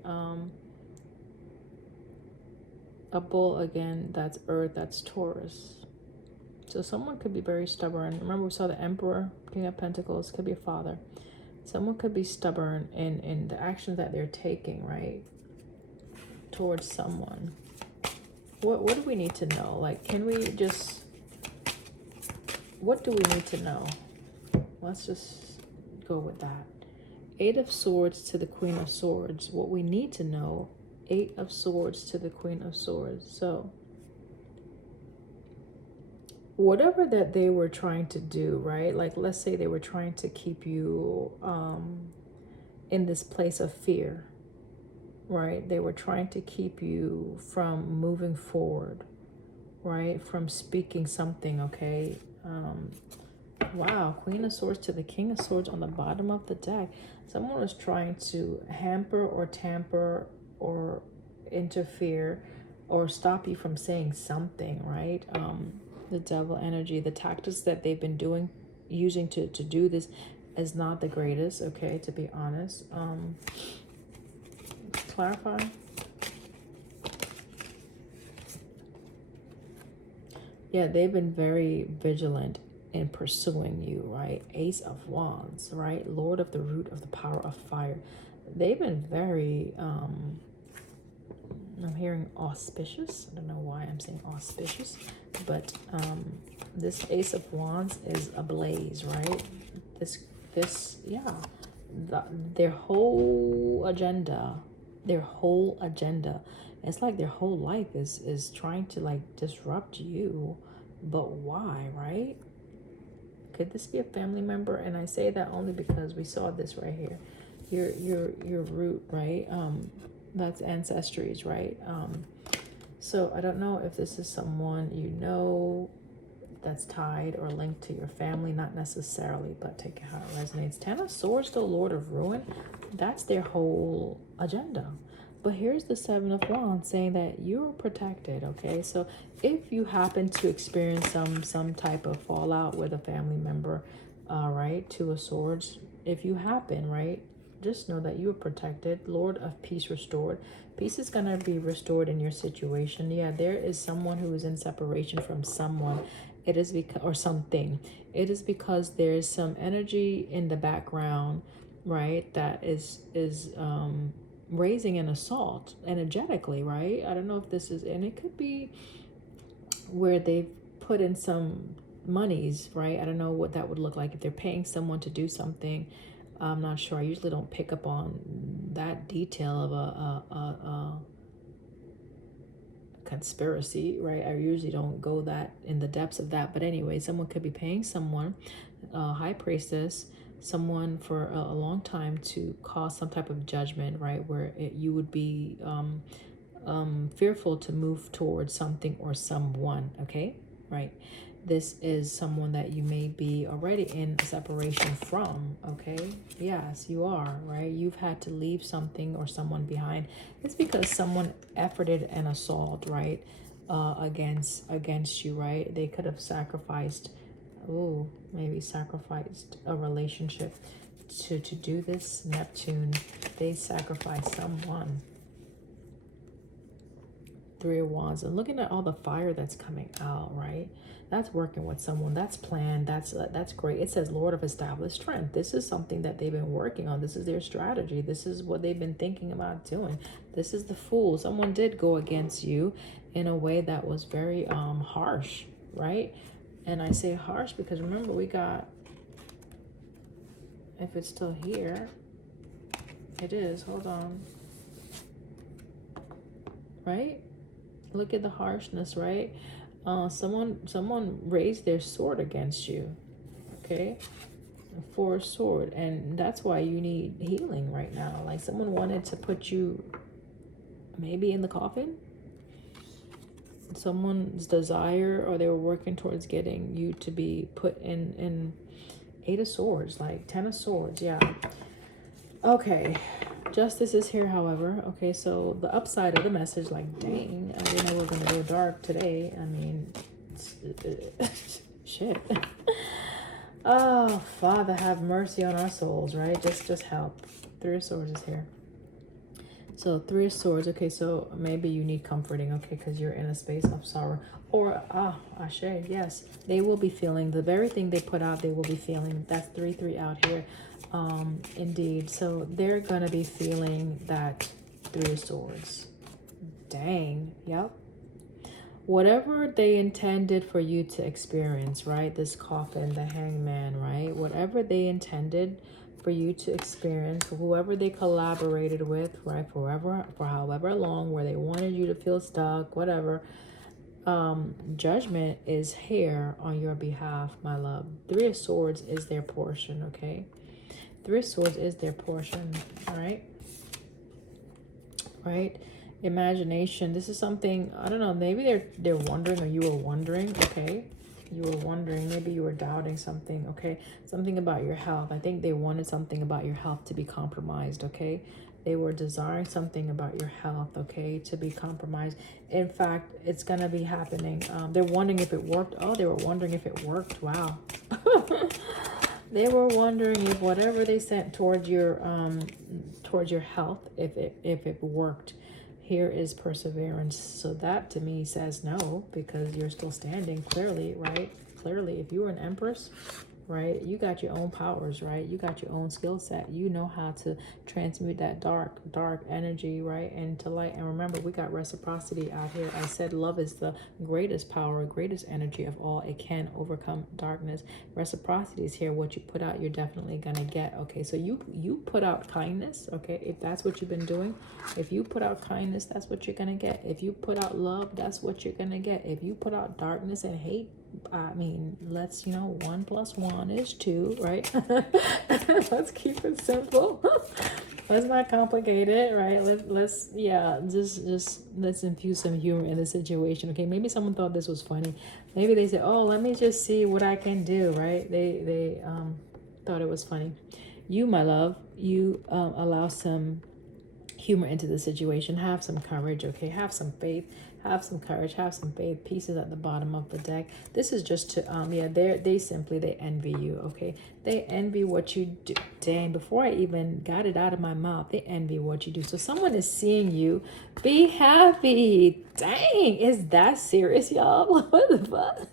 A bull, again, that's Earth, that's Taurus. So someone could be very stubborn. Remember, we saw the Emperor, King of Pentacles, could be a father. Someone could be stubborn in the actions that they're taking, right, towards someone. What do we need to know? Like, can we just, what do we need to know? Let's just go with that. Eight of Swords to the Queen of Swords. What we need to know. Eight of Swords to the Queen of Swords. So whatever that they were trying to do, right? Like, let's say they were trying to keep you in this place of fear, right? They were trying to keep you from moving forward, right? From speaking something, okay? Wow, Queen of Swords to the King of Swords on the bottom of the deck. Someone was trying to hamper or tamper or interfere or stop you from saying something, right? The Devil energy, the tactics that they've been using to do this is not the greatest, okay, to be honest. Clarify. Yeah, they've been very vigilant in pursuing you, right? Ace of Wands, right? Lord of the root of the power of fire. They've been very, I'm hearing auspicious. I don't know why I'm saying auspicious, but this Ace of Wands is ablaze, right? Yeah, their whole agenda, it's like their whole life is trying to like disrupt you, but why, right? Could this be a family member? And I say that only because we saw this right here. Your root, right? That's ancestries, right? So I don't know if this is someone you know that's tied or linked to your family, not necessarily, but take it how it resonates. Ten of Swords, the Lord of Ruin, that's their whole agenda. But here's the Seven of Wands saying that you're protected, okay? So if you happen to experience some type of fallout with a family member, right, Two of Swords, if you happen, right, just know that you are protected. Lord of Peace restored. Peace is going to be restored in your situation. Yeah, there is someone who is in separation from someone. It is because, or something. It is because there is some energy in the background, right, that is raising an assault energetically, right? I don't know if this is, and it could be where they've put in some monies, right? I don't know what that would look like if they're paying someone to do something. I'm not sure. I usually don't pick up on that detail of a conspiracy, right? I usually don't go that in the depths of that. But anyway, someone could be paying someone, high priestess, someone for a long time to cause some type of judgment, right? Where you would be fearful to move towards something or someone, okay? Right? This is someone that you may be already in a separation from, okay? Yes, you are, right? You've had to leave something or someone behind. It's because someone efforted an assault, right? Against you, right? They could have sacrificed, maybe sacrificed a relationship to do this. Neptune, they sacrificed someone. Three of Wands, and looking at all the fire that's coming out, right? That's working with someone. That's planned. That's great. It says Lord of established strength. This is something that they've been working on. This is their strategy. This is what they've been thinking about doing. This is the Fool. Someone did go against you in a way that was very harsh, right? And I say harsh because remember we got, if it's still here, it is. Hold on. Right? Look at the harshness, right? Someone raised their sword against you, okay? For a sword, and that's why you need healing right now. Like someone wanted to put you maybe in the coffin. Someone's desire, or they were working towards getting you to be put in Eight of Swords, like 10 of Swords, yeah. Okay. Justice is here, however. Okay, so the upside of the message, like, dang, I didn't know we were going to go dark today. I mean, shit. Oh, Father, have mercy on our souls, right? Just help. Three of Swords is here. So Three of Swords, okay, so maybe you need comforting, okay, because you're in a space of sorrow. Or, Ashe, yes, they will be feeling the very thing they put out, they will be feeling. That's 3-3 out here. Indeed. So they're going to be feeling that Three of Swords. Dang. Yep. Whatever they intended for you to experience, right? This coffin, the hangman, right? Whatever they intended for you to experience, whoever they collaborated with, right? For however long, where they wanted you to feel stuck, whatever. Judgment is here on your behalf, my love. Three of Swords is their portion, okay? Three of Swords is their portion, all right? Right? Imagination. This is something, I don't know, maybe they're wondering, or you were wondering, okay? You were wondering, maybe you were doubting something, okay? Something about your health. I think they wanted something about your health to be compromised, okay? They were desiring something about your health, okay, to be compromised. In fact, it's going to be happening. They're wondering if it worked. Oh, they were wondering if it worked. Wow. They were wondering if whatever they sent towards your health, if it worked. Here is perseverance. So that to me says no, because you're still standing clearly, right? Clearly, if you were an empress, right, you got your own powers, right? You got your own skill set. You know how to transmute that dark energy, right, into light. And remember, we got reciprocity out here. I said love is the greatest power, greatest energy of all. It can overcome darkness. Reciprocity is here. What you put out, you're definitely gonna get. Okay, so you put out kindness, okay? If that's what you've been doing, if you put out kindness, that's what you're gonna get. If you put out love, that's what you're gonna get. If you put out darkness and hate, I mean, let's, 1 + 1 is 2, right? Let's keep it simple. Let's not complicate it, right? Let's let's infuse some humor in the situation, okay? Maybe someone thought this was funny. Maybe they said, oh, let me just see what I can do, right? They thought it was funny. You, my love, you allow some humor into the situation. Have some courage, okay? Have some faith. Have some courage, have some faith. Pieces at the bottom of the deck. This is just to, they envy you, okay? They envy what you do. Dang, before I even got it out of my mouth, they envy what you do. So someone is seeing you. Be happy. Dang, is that serious, y'all? What the fuck?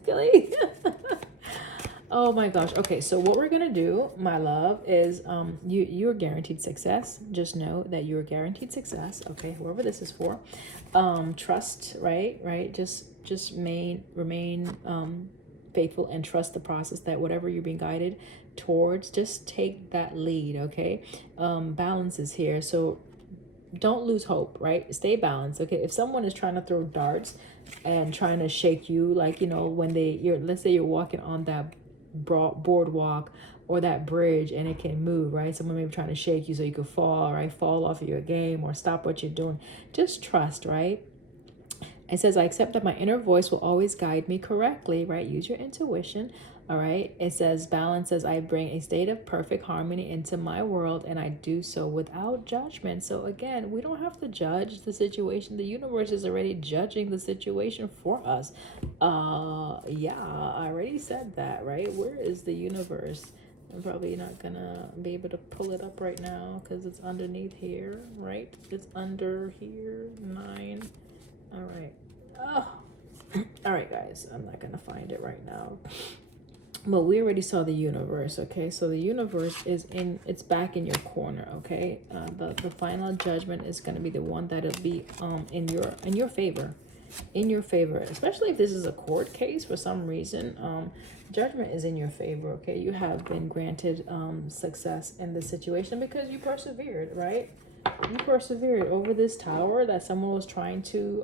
Oh my gosh. Okay, so what we're gonna do, my love, is you're guaranteed success. Just know that you're guaranteed success. Okay, whoever this is for. Trust, right? Right. Just remain faithful and trust the process, that whatever you're being guided towards, just take that lead. Okay. Balance is here. So don't lose hope, right? Stay balanced. Okay, if someone is trying to throw darts and trying to shake you, like, you know, when you're, let's say you're walking on that boardwalk or that bridge and it can move, right? Someone may be trying to shake you so you could fall, right? Fall off of your game or stop what you're doing. Just trust, right? It says, I accept that my inner voice will always guide me correctly, right? Use your intuition, all right? It says, balance says, I bring a state of perfect harmony into my world, and I do so without judgment. So again, we don't have to judge the situation. The universe is already judging the situation for us. Yeah, I already said that, right? Where is the universe? I'm probably not gonna be able to pull it up right now because it's underneath here, right? It's under here, 9. All right. Oh. All right, guys. I'm not gonna find it right now. But we already saw the universe. Okay, so the universe is it's back in your corner. Okay, the final judgment is gonna be the one that'll be in your favor, especially if this is a court case for some reason. Judgment is in your favor. Okay, you have been granted success in this situation because you persevered, right? You persevered over this tower that someone was trying to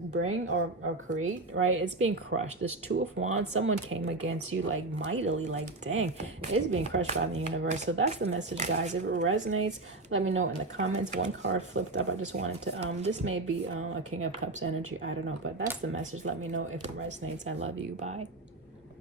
bring or create, right? It's being crushed. This 2 of Wands, someone came against you like mightily, like dang, it's being crushed by the universe. So that's the message, guys. If it resonates, let me know in the comments. One card flipped up. I just wanted to this may be a King of Cups energy, I don't know, but that's the message. Let me know if it resonates. I love you. Bye.